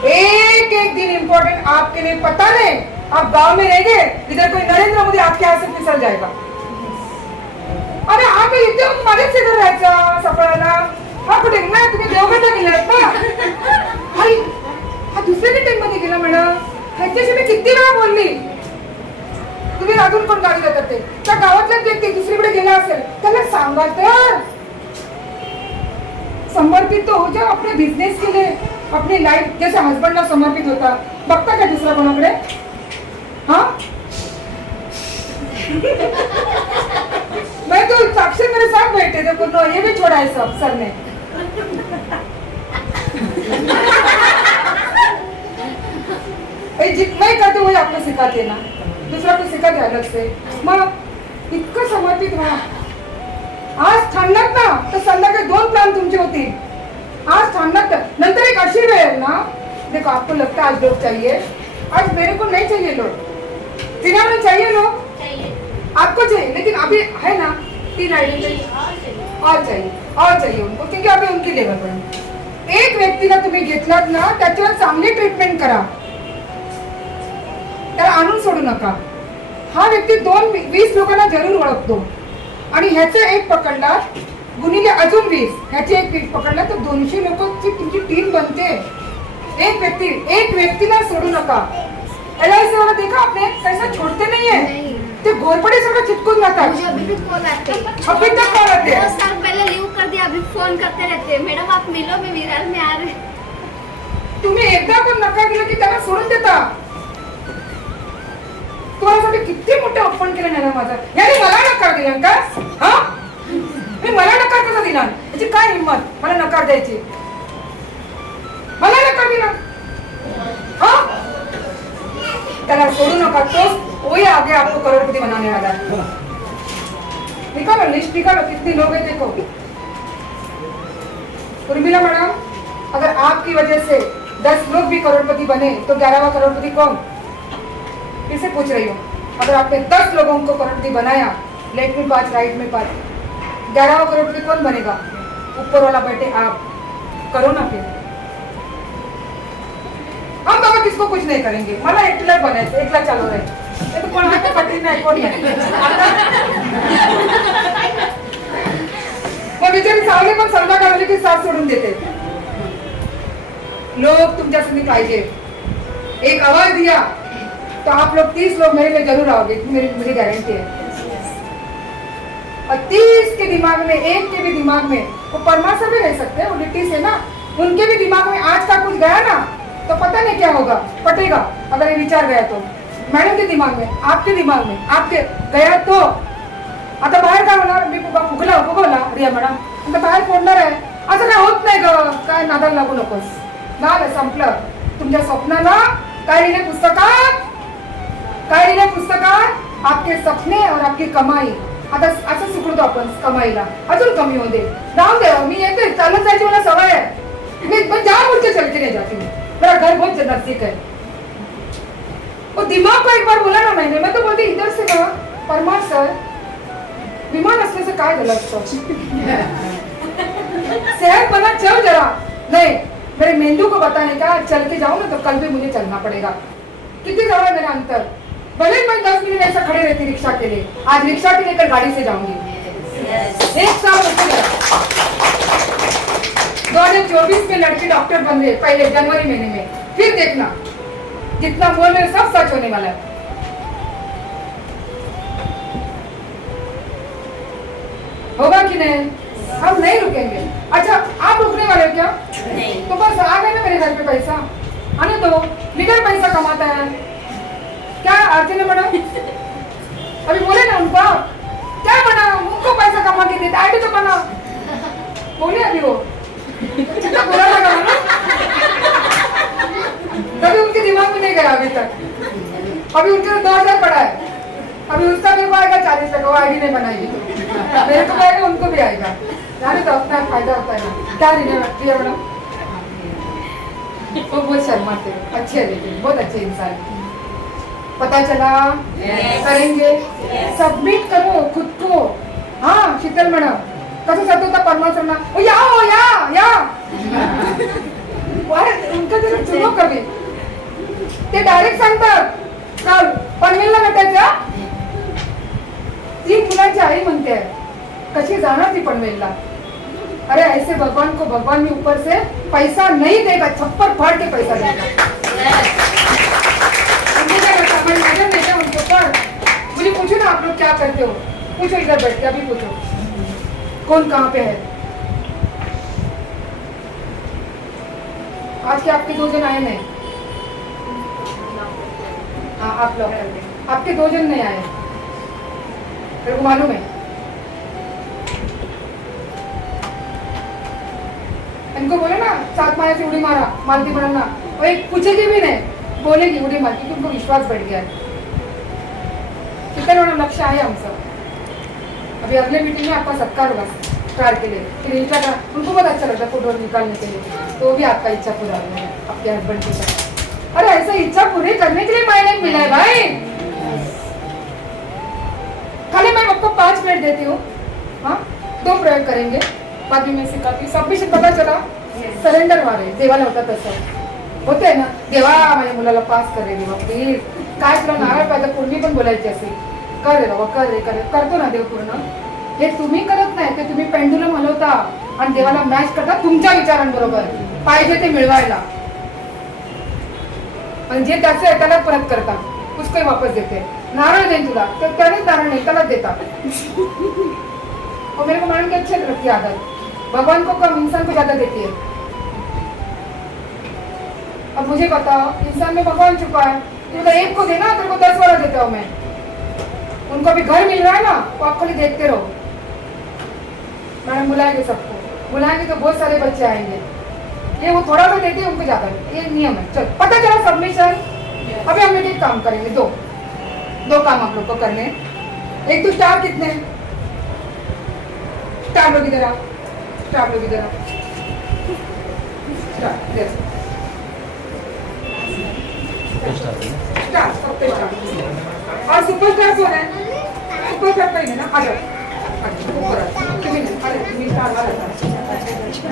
एक एक दिन इम्पोर्टेंट आपके लिए, पता नहीं आप गांव में रहेंगे, इधर कोई नरेंद्र मोदी आपके हाथ से फिसल जाएगा। अरे आप इथे माझ्याच इथे राहायचं सफळाला, हा कुठे नाही, तुम्ही देवगडला गेलात ना? हा दुसऱ्या टाइम मध्ये गेला मॅडम, ह्याच्याशी मी किती वेळा बोलली। तुम्ही अजून पण गाडी जातात, ते त्या गावातल्याच व्यक्ती दुसरीकडे गेला असेल त्याला सांगा तर, समर्पित तो हो जाओ अपने बिजनेस के लिए, अपनी लाइफ। जैसे हस्बैंडला समर्पित होता, बघता का दुसरा कोणाकडे? हाँ मैं तो साक्षी मेरे साथ बैठे थे, पूर्ण ये भी छोड़ा है सब सर ने। मैं करते वही आपको सिखाते ना, दूसरा को सिखाते अलग से। मग इतकं समर्पित व्हा। आज थांबलात ना तर संध्याकाळी 2 प्लान तुमचे होतील। आज थांबलात तर नंतर एक अशी वेळ ना, देखो आपको लगता है आज लोग चाहिए, आज मेरे को नहीं चाहिए लोग, जिन्हें चाहिए लोग आपको चाहिए, लेकिन अभी है ना 3 आइटम चाहिए और चाहिए उनको, क्योंकि अभी उनकी लेवल पर एक व्यक्तीला तुम्ही घेतलात ना त्याच्यावर चांगली ट्रीटमेंट करा, त्याला आणून सोडू नका. हा व्यक्ती 20 लोकांना जरूर ओळखतो आणि ह्याचं एक पकडला गुणिले अजून 20, ह्याचे एक पकडला तर 200 लोकांची तुमची टीम बनते. एक व्यक्तीला सोडू नका. LIC वाला देखा आपने कैसा छोड़ते नहीं है, ते घोरपड़े सगळं चिपकून जातात. मुझे अभी भी कॉल आते हैं, अभी तक कॉल आते 2 हैं. साल पहले लीव कर दिया, अभी फोन करते रहते हैं, मैडम आप मिलो, मैं विरार में आ रहे. तुम्ही एकदा पण नकार दिला की त्याला सोडून देता. तुम्हाला किती मोठे अपमान केलं नाही ना माझा, याने मला नकार दिला का? हा, मी मला नकार कसा दिला, याची काय हिंमत मला नकार द्यायची, मला नकार दिला. हा, त्याला सोडू नका, तो वही आगे आपको करोड़पति बनाने वाला है. निकालो लिस्ट, निकालो कितने लोग हैं देखो. उर्मिला मैडम, अगर आपकी वजह से 10 लोग भी करोड़पति बने तो 11वां करोड़पति कौन? फिर से पूछ रही हूँ, अगर आपने 10 लोगों को करोड़पति बनाया, लेफ्ट में 5 राइट में 5, 11वां करोड़पति कौन बनेगा? ऊपर वाला बैठे आप. करो ना फिर. हम बाबा किसको कुछ नहीं करेंगे, मला एकला बनायचं, एकला चालू राहील. ते तो कोण आहे कठीण नाही, कोण नाही. मग बिचारी सावली पण संध्याकाळ झाली की साथ सोडून देते. लोग तुमच्यासाठी पाहिजे. एक आवाज दिया तो आप लोग 30 लोग मेरे लिए जरूर आओगे, मेरी गारंटी है. और 30 के दिमाग में, एक के भी दिमाग में, वो परमा से भी रह सकते हैं, वो लिट्टी से ना, उनके भी दिमाग में आज का कुछ गया ना तो पता नहीं क्या होगा, पटेगा अगर ये विचार गया तो. मॅडम के दिमाग में, आपके दिमाग में, आपके गया तो आता बाहेर काय होणार? मी फुगवला रिया मॅडम, आता बाहेर फोडणार आहे. असं काय होत नाही ग, काय नादाला लागू नकोस. झालं, संपलं. तुमच्या स्वप्नाला काय लिहिले पुस्तकात, काय लिहिले पुस्तकात? आपके सपने और आपकी कमाई. आता असं सुकळतो आपण कमाईला, अजून कमी होऊ दे. जाऊ दे, मी येते, चालत जायची मला सवय आहे. मैं जहाँ मुझे चल के नहीं जाती हूँ, मेरा घर बहुत नजदीक है. वो दिमाग को एक बार बोला ना मैंने, मैं तो बोलती इधर से ना परमार सर विमान असले से काय झालं असतं. सेहत बना चल जरा. नहीं, मेरे मेंदू को बताने का चल के जाऊँ ना तो कल भी मुझे चलना पड़ेगा. कितनी जगह है मेरा अंतर. भले मैं 10 मिनट ऐसा खड़े रहती रिक्शा के लिए, आज रिक्शा के लिए कल गाड़ी से जाऊंगी. 1 साल हो गया. 2024 में लड़की डॉक्टर बन रही है, पहले जनवरी महीने में. फिर देखना जितना बोल रहे सब सच होने वाला है. होगा कि नहीं? हम नहीं रुकेंगे. अच्छा, आप रुकने वाले क्या? नहीं. तो बस आ गए ना मेरे घर पे पैसा, आने दो. लीडर पैसा कमाता है क्या? अर्चना मैडम अभी बोले ना उनको, क्या बना, उनको पैसा कमा के देता, आईडी तो बना, बोले अभी वो कितना बुरा लगा ना. कभी उनके दिमाग में नहीं गया अभी तक. अभी उनके 2000 पड़ा है, अभी उसका मेरे को आएगा 40 टका. वो आईडी नहीं बनाएगी तो मेरे को आएगा, उनको भी आएगा. जाने तो अपना फायदा होता है ना. क्या रिया मैडम, वो बहुत शर्माते, अच्छे है लेकिन बहुत अच्छे इंसान. पता चला? करेंगे. सबमिट करो खुद को. हाँ शीतल मैडम, कसं जात होता परमासरना, ओ या उनका जरा सुनो कभी. ते डायरेक्ट सांगतात काल पनवेलला भेटायच्या. 3 मुलांची आई म्हणते, कशी जाणार ती पनवेलला. अरे ऐसे भगवान को भगवान भी ऊपर से पैसा नहीं देगा, छप्पर फाड़ के पैसा देगा. उनको पर मुझे पूछो ना, आप लोग क्या करते हो, पूछो इधर बैठ के, अभी पूछो कौन कहाँ पे है. आज के आपके 2 जन आए नहीं. हाँ आप लोग, आपके 2 जन नहीं आए, मेरे को मालूम है. इनको बोले ना 7 माया से उड़ी मारा, मालती बनना. और एक पूछेगी भी नहीं, बोलेगी उड़ी मार, क्योंकि उनको विश्वास बढ़ गया है. कितना बड़ा लक्ष्य है हम सब. अभी अगले मीटिंग में आपका सत्कार होगा स्टार के लिए. फिर इंस्टाग्राम, उनको बहुत अच्छा लगता है फोटो निकालने के लिए, तो भी आपका इच्छा पूरा होगा आपके हस्बैंड के साथ. अरे ऐसा इच्छा पूरी करने के लिए मैंने मिला है भाई. खाली मैं आपको 5 मिनट देती हूँ, हाँ 2 प्रयोग करेंगे, बाद में मैं सिखाती. सबमिशन पता चला, सरेंडर मारे देवाला होता तसं होते ना. देवा माझ्या मुलाला पास कर रे देवा प्लीज. काय तुला नारळ पाहिजे पूर्वी पण बोलायची असेल, कर रे बाबा कर रे कर रे. करतो ना देव पूर्ण. हे तुम्ही करत नाही, ते तुम्ही पेंडुलम हलवता आणि देवाला मॅच करता तुमच्या विचारांबरोबर पाहिजे ते मिळवायला. आणि जे त्याचं आहे त्याला परत करता, उसको वापस देते. नारळ देईन तुला तर त्यानेच नारळ नाही त्यालाच देता. और मेरे को मान के अच्छे रखती आदत. भगवान को कम, इंसान को ज्यादा देती है. अब मुझे बताओ, इंसान में भगवान छुपा है. तो एक को देना, तेरे को 10 वाला देता हूँ मैं. उनको अभी घर मिल रहा है ना, तो आप खाली देखते रहो. मैडम बुलाएंगे सबको, बुलाएंगे तो बहुत सारे बच्चे आएंगे. ये वो थोड़ा सा देते हैं, उनको ज्यादा, ये नियम है. चल पता चला सबमिशन. अभी हम लोग एक काम करेंगे, दो काम आप लोग को करने. एक तो स्टार कितने हैं? स्टार लोग इधर आओ, स्टार लोग इधर आओ. स्टार यस, स्टार सबके स्टार. और सुपरस्टार कौन है? सुपरस्टार कहीं ना, आ जाओ. तुम्ही स्टार वाला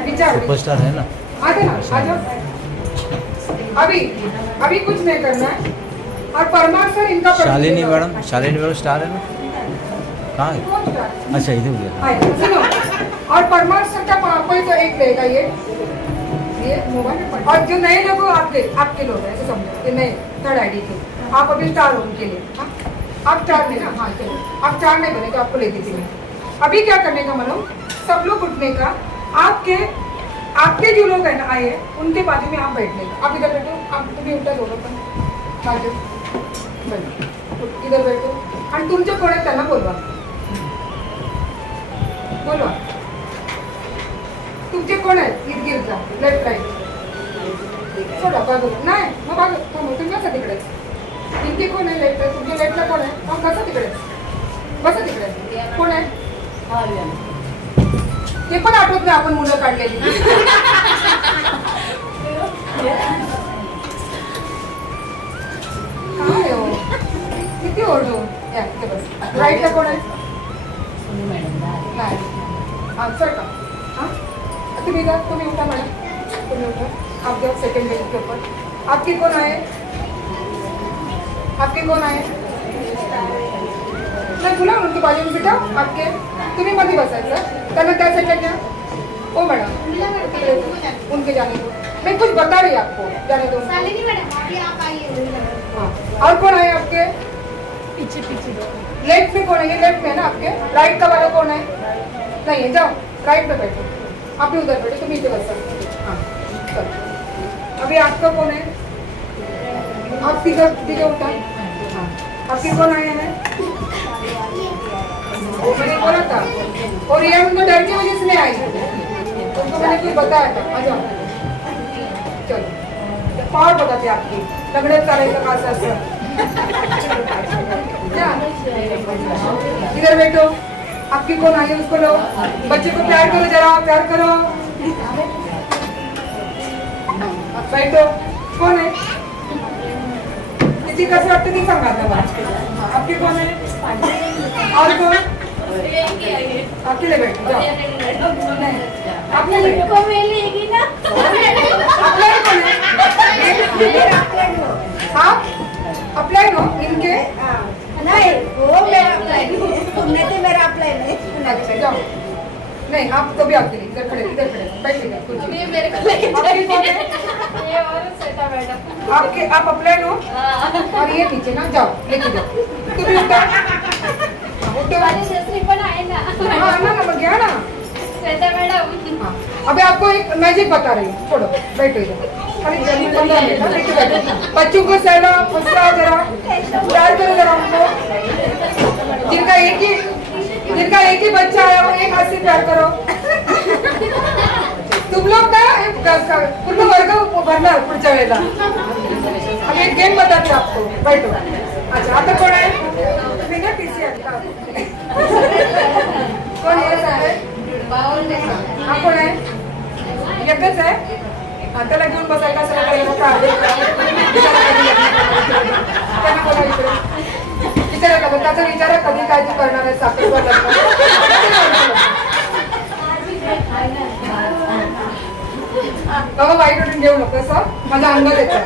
विचार सुपरस्टार है ना. आते ना, आ जाओ. अभी कुछ नहीं करना है. और परमार सर इनका शालिनी मैडम स्टार है ना. कहाँ है? कौन स्टार? अच्छा इधर गया. आए, सुनो. और परमार सर का कोई तो एक रहेगा ये मोबाइल. और जो नए लोग आपके लोग हैं, ऐसे समझो ये नए थर्ड आईडी के, आप अभी स्टार हो उनके लिए. हाँ? आप स्टार में ना, हाँ चलो आप स्टार नहीं बने तो आपको ले दी थी मैं. अभी क्या करने का मानो, सब लोग उठने का. आपके जो लोग हैं ना आए हैं, उनके बाजू में आप बैठने का. आप इधर बैठो, आप तुम्हें उठा दोनों पण बाजू इधर बैठो. आणि तुमचे कोण आहेत त्यांना बोलवा. तुमचे कोण आहेत इर्द लेफ्ट राईट. सोडा बाजूला नाही, मग बाजू तुम्ही बसा तिकडे. इनके कोण आहे लेफ्ट राईट? तुमच्या लेफ्टला कोण आहे? मग बसा तिकडे, बसा तिकडे. कोण आहे? ते पण आठवत नाही आपण मुलं काढलेली. काय हो किती ओरडू. या इथे बस. राईटला कोण आहे? नाही. हाँ सर का. हाँ तुम्ही उठा मैडम, तुम्ही उठा. आप जाओ सेकंड बेंच के ऊपर. आपके कौन आए? मैं बोला उनके बाजू में बिठाओ. आपके तुम्ही मध्ये बसायचं, त्यांना त्या साईडला घ्या. ओ मैडम उनके जाने दो. मैं कुछ बता रही आपको, जाने दो. शालिनी मैडम अभी आप आइए. हाँ और कौन है आपके पीछे? लेफ्ट में कौन है? ये लेफ्ट में ना आपके. राइट का वाला कौन है? नहीं है, जाओ राइट में बैठो. आप उधर बैठो, तुम इधर बस. हाँ चलो. अभी आपका कौन है? आप सीधे उठा. हाँ आपके कौन आए हैं? वो मैंने बोला था. और ये उनको डर की वजह से नहीं आई, उनको मैंने कुछ बताया था. आ जाओ चलो. पावर बताते आपकी लंगड़े चालायचं का असं. इधर बैठो. आपकी कौन आई उसको लो. बच्चे को प्यार करो, जरा प्यार करो. बैठो. कौन है? किसी कसं वाटतं ती सांगा आता. आपके कौन है? और कौन? अकेले बैठो. आपने को मिलेगी ना. अप्लाई कौन है? आप अप्लाई नो इनके. नहीं वो मेरा अप्लाई तुमने तो मेरा अप्लाई नहीं. अच्छा जाओ. नहीं आप कभी आपके लिए इधर खड़े बैठिएगा. अभी मेरे को लेके आपकी कौन है? ये और श्वेता मैडम. आपके आप अप्लाई नो. और ये नीचे ना जाओ, लेके जाओ. तुम्ही उठा. माझी दुसरी पण आहे ना. हाँ ना मग घ्या ना. श्वेता मैडम. हाँ अभी आपको एक मैजिक बता रही हूँ. छोड़ो बैठो इधर. खाली 15 मिनट लेके बैठो. बच्चों को सहला फुसलाओ जरा, प्यार करो जरा उनको. जिनका एक ही बच्चा है वो एक हाथ से प्यार करो. तुम लोग ना पूर्ण वर्ग भरणार पुढच्या वेळेला. अभी एक गेम बताते आपको. बैठो. अच्छा आता कोण आहे? तुम्ही ना टीसी कोण आहे? हा कोण आहे? एकच आहे. हा त्याला घेऊन बसायला असं करायला का? त्यांना बोला विचारा त्याचा विचार कधी काय तू करणार आहे साखर. बाबा वाईट वाटून घेऊ नको असं माझ्या अंगात येतं.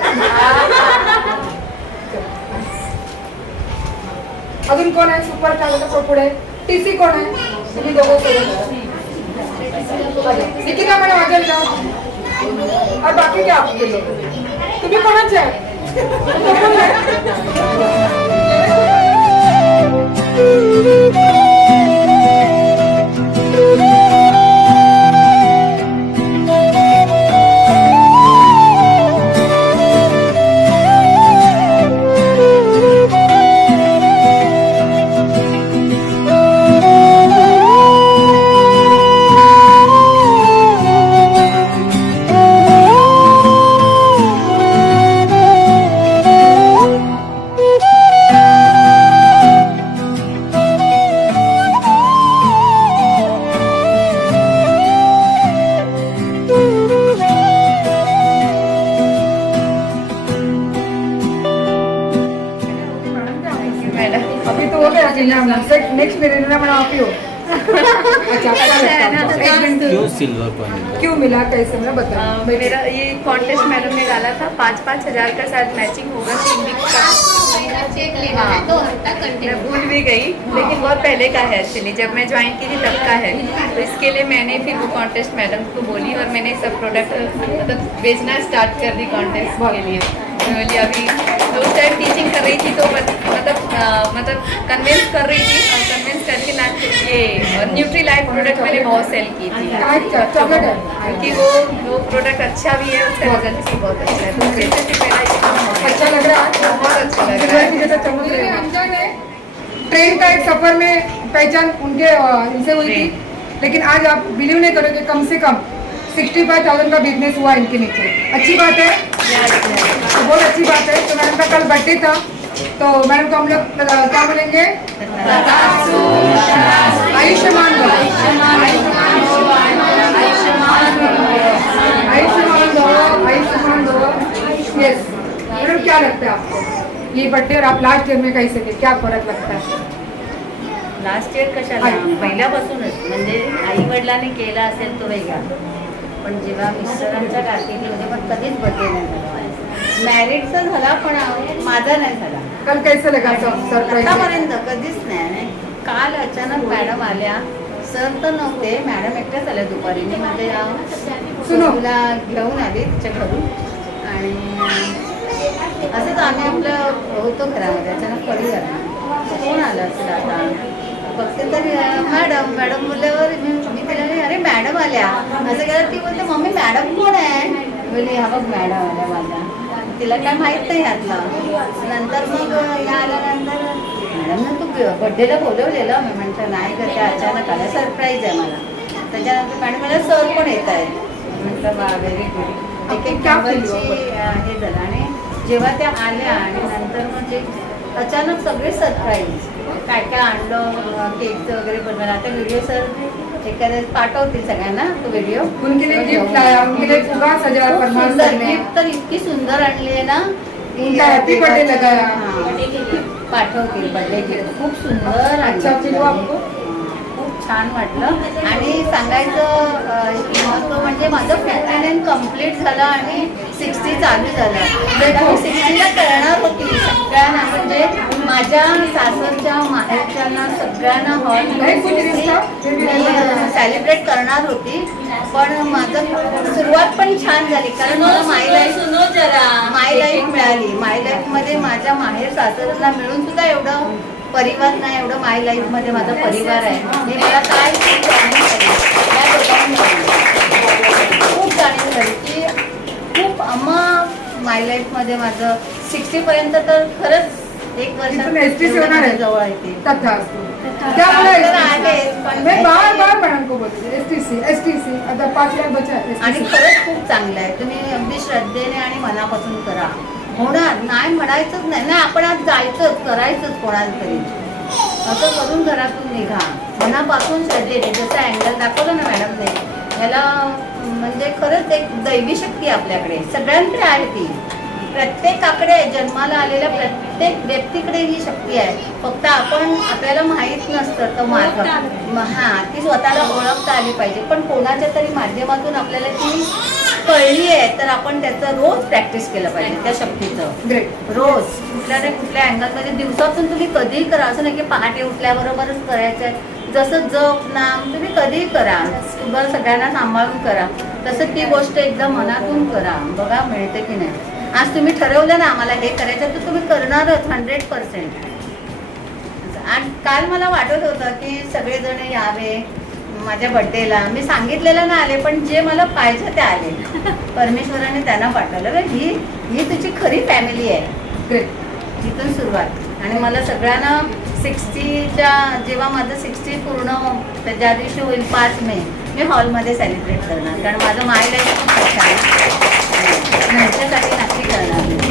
अजून कोण आहे सुपर स्टार पुढे? टीसी कोण आहे? तुम्ही दोघं सोडून निकिता मैडम आ जाओ. और बाकी क्या आपके लोग? तुम्ही कोणाचे आहे? अभी तो हो गया कि नेक्स्ट मेरे बना आप ही हो. अच्छा क्यों सिल्वर कॉइन? क्यों मिला, कैसे मिला बताओ. मेरा ये कॉन्टेस्ट मैडम ने डाला था 5-5 हजार का शायद मैचिंग होगा सिंडिक का. चेक लेना है 2 हफ्ता मैं कंटिन्यू. भूल भी गई लेकिन बहुत पहले का है एक्चुअली, जब मैं ज्वाइन की थी तब का है. तो इसके लिए मैंने फिर वो कॉन्टेस्ट मैडम को बोली और मैंने सब प्रोडक्ट मतलब बेचना स्टार्ट कर दी कॉन्टेस्ट के लिए. मैं बोली अभी तो उस टाइम टीचिंग कर रही थी तो मतलब कन्विंस कर रही थी और कन्विंस करके ना ये न्यूट्री लाइफ प्रोडक्ट मैंने बहुत सेल की थी चॉकलेट है क्योंकि वो प्रोडक्ट अच्छा भी है, उसका रिजल्ट भी बहुत अच्छा है. तो बेचने से पहले ये काम अच्छा लग रहा है. बहुत अच्छा लग रहा है. मेरे अंजन है ट्रेन का एक सफर में पहचान उनके इनसे हुई थी, लेकिन आज आप बिलीव नहीं करोगे कम से कम 65,000 का बिजनेस हुआ इनके नीचे. अच्छी बात है, तो बहुत अच्छी बात है. तो मैडम का कल बर्थडे था तो मैडम को हम लोग क्या बोलेंगे? आयुष्मान भव. आयुष्मान भव. यस मैडम, क्या लगता है आपको ये बर्थडे और आप लास्ट ईयर में कैसे थे, क्या फरक लगता है? लास्ट इयर कशाला पहिल्यापासूनच म्हणजे आई वडिलांनी केला असेल तो वेगळा, पण जेव्हा मिस्टरांच्या कारकिर्दीमध्ये पण कधीच बर्थडे नाही झाला. मॅरिडचा झाला पण माझा नाही झाला. कल कैसे लगा सरप्राईज? आतापर्यंत कधीच नाही. काल अचानक मॅडम आल्या, सर तर नव्हते, मॅडम एकट्याच आल्या दुपारी. मी माझ्या सुनूला घेऊन आली तिच्या घरून आणि असंच आम्ही आपलं होतो घरामध्ये. अचानक कळी झाला कोण आलं असेल आता बघते तर मॅडम बोलल्यावर मी तिला अरे मॅडम आल्या असं केलं. ती बोलते मम्मी मॅडम कोण आहे? बोलली हा बघ मॅडम आल्या माझ्या. तिला काय माहीत नाही यातलं. नंतर मग या आल्यानंतर मॅडमनं तू बड्डेला बोलवलेलं. मी म्हटलं नाही का त्या अचानक आल्या, सरप्राईज आहे मला. त्याच्यानंतर मॅडम मला सर पण येत आहेत. म्हटलं वा व्हेरी गुड. एक नंबरची हे झालं. आणि जेव्हा त्या आल्या आणि नंतर म्हणजे अचानक सगळे सरप्राईज काय काय आणलं केकचं वगैरे बनवायला. आता व्हिडिओ सर एखाद्या पाठवतील सगळ्यांना तो व्हिडिओ. उनके लिए गिफ्ट लाया, उनके लिए फुगा सजाया फरमान सर ने. गिफ्ट तर इतकी सुंदर आणली आहे ना. उनका हैप्पी बर्थडे लगाया. पाठवतील बर्थडे गिफ्ट खूप सुंदर. अच्छा फील हुआ आपको? खूप छान वाटलं. आणि सांगायचं महत्त्व म्हणजे माझं 59 कम्प्लीट झालं आणि 60 चालू झालं. मी 60ला करणार होती सगळ्यांना, म्हणजे माझ्या सासरच्या माहेरच्यांना सगळ्यांना सेलिब्रेट करणार होती. पण माझं सुरुवात पण छान झाली कारण मला माय लाईफ मिळाली. माय लाईफमध्ये माझ्या माहेर सासरला मिळून सुद्धा एवढं परिवार नाही, एवढं माय लाईफ मध्ये माझा परिवार आहे. हे मला काय खूप जाणीव झाली की खूप अम्मा माय लाईफ मध्ये माझं 60 पर्यंत तर खरंच एक वर्ष जवळ आहे ते. क्या मैं बार बार मैडम को बोलती एसटीसी आता 5 लाख बचा. आणि खरंच खूप चांगलं आहे. तुम्ही अगदी श्रद्धेने आणि मनापासून करा. होणार नाही म्हणायचंच नाही ना, आपण आज जायचंच करायचंच कोणाला तरी असं करून घरातून निघा मनापासून श्रद्धेने. जसं अँगल दाखवलं ना मॅडमने, याला म्हणजे खरंच एक दैवी शक्ती आपल्याकडे सगळ्यांकडे आहे ती. प्रत्येकाकडे जन्माला आलेल्या प्रत्येक व्यक्तीकडे ही शक्ती आहे. फक्त आपल्याला माहीत नसतं तो मार्ग. ती स्वतःला ओळखता आली पाहिजे. पण कोणाच्या तरी माध्यमातून आपल्याला ती कळली आहे तर आपण त्याचं रोज प्रॅक्टिस केलं पाहिजे त्या शक्तीचं. रोज कुठल्या ना कुठल्या अँगलमध्ये दिवसातून तुम्ही कधीही करा. असं नाही की पहाटे उठल्याबरोबरच करायचं आहे. जसं जप नाम तुम्ही कधीही करा. तुम्हाला सगळ्यांना सांभाळून करा. तसं ती गोष्ट एकदा मनातून करा. बघा मिळते की नाही. आज तुम्ही ठरवलं ना आम्हाला हे करायचं तर तुम्ही करणारच 100%. आणि काल मला वाटत होतं की सगळेजण यावे माझ्या बड्डेला. मी सांगितलेलं ना आले पण जे मला पाहिजे ते आले. परमेश्वराने त्यांना पाठवलं. ही तुझी खरी फॅमिली आहे. तिथून सुरुवात. आणि मला सगळ्यांना 60च्या जेव्हा माझं 60 पूर्ण ज्या दिवशी होईल 5 मे मी हॉलमध्ये सेलिब्रेट करणार. कारण माझं माय लाईफ खूप छान आहे. ह्यांच्यासाठी नक्की करणार.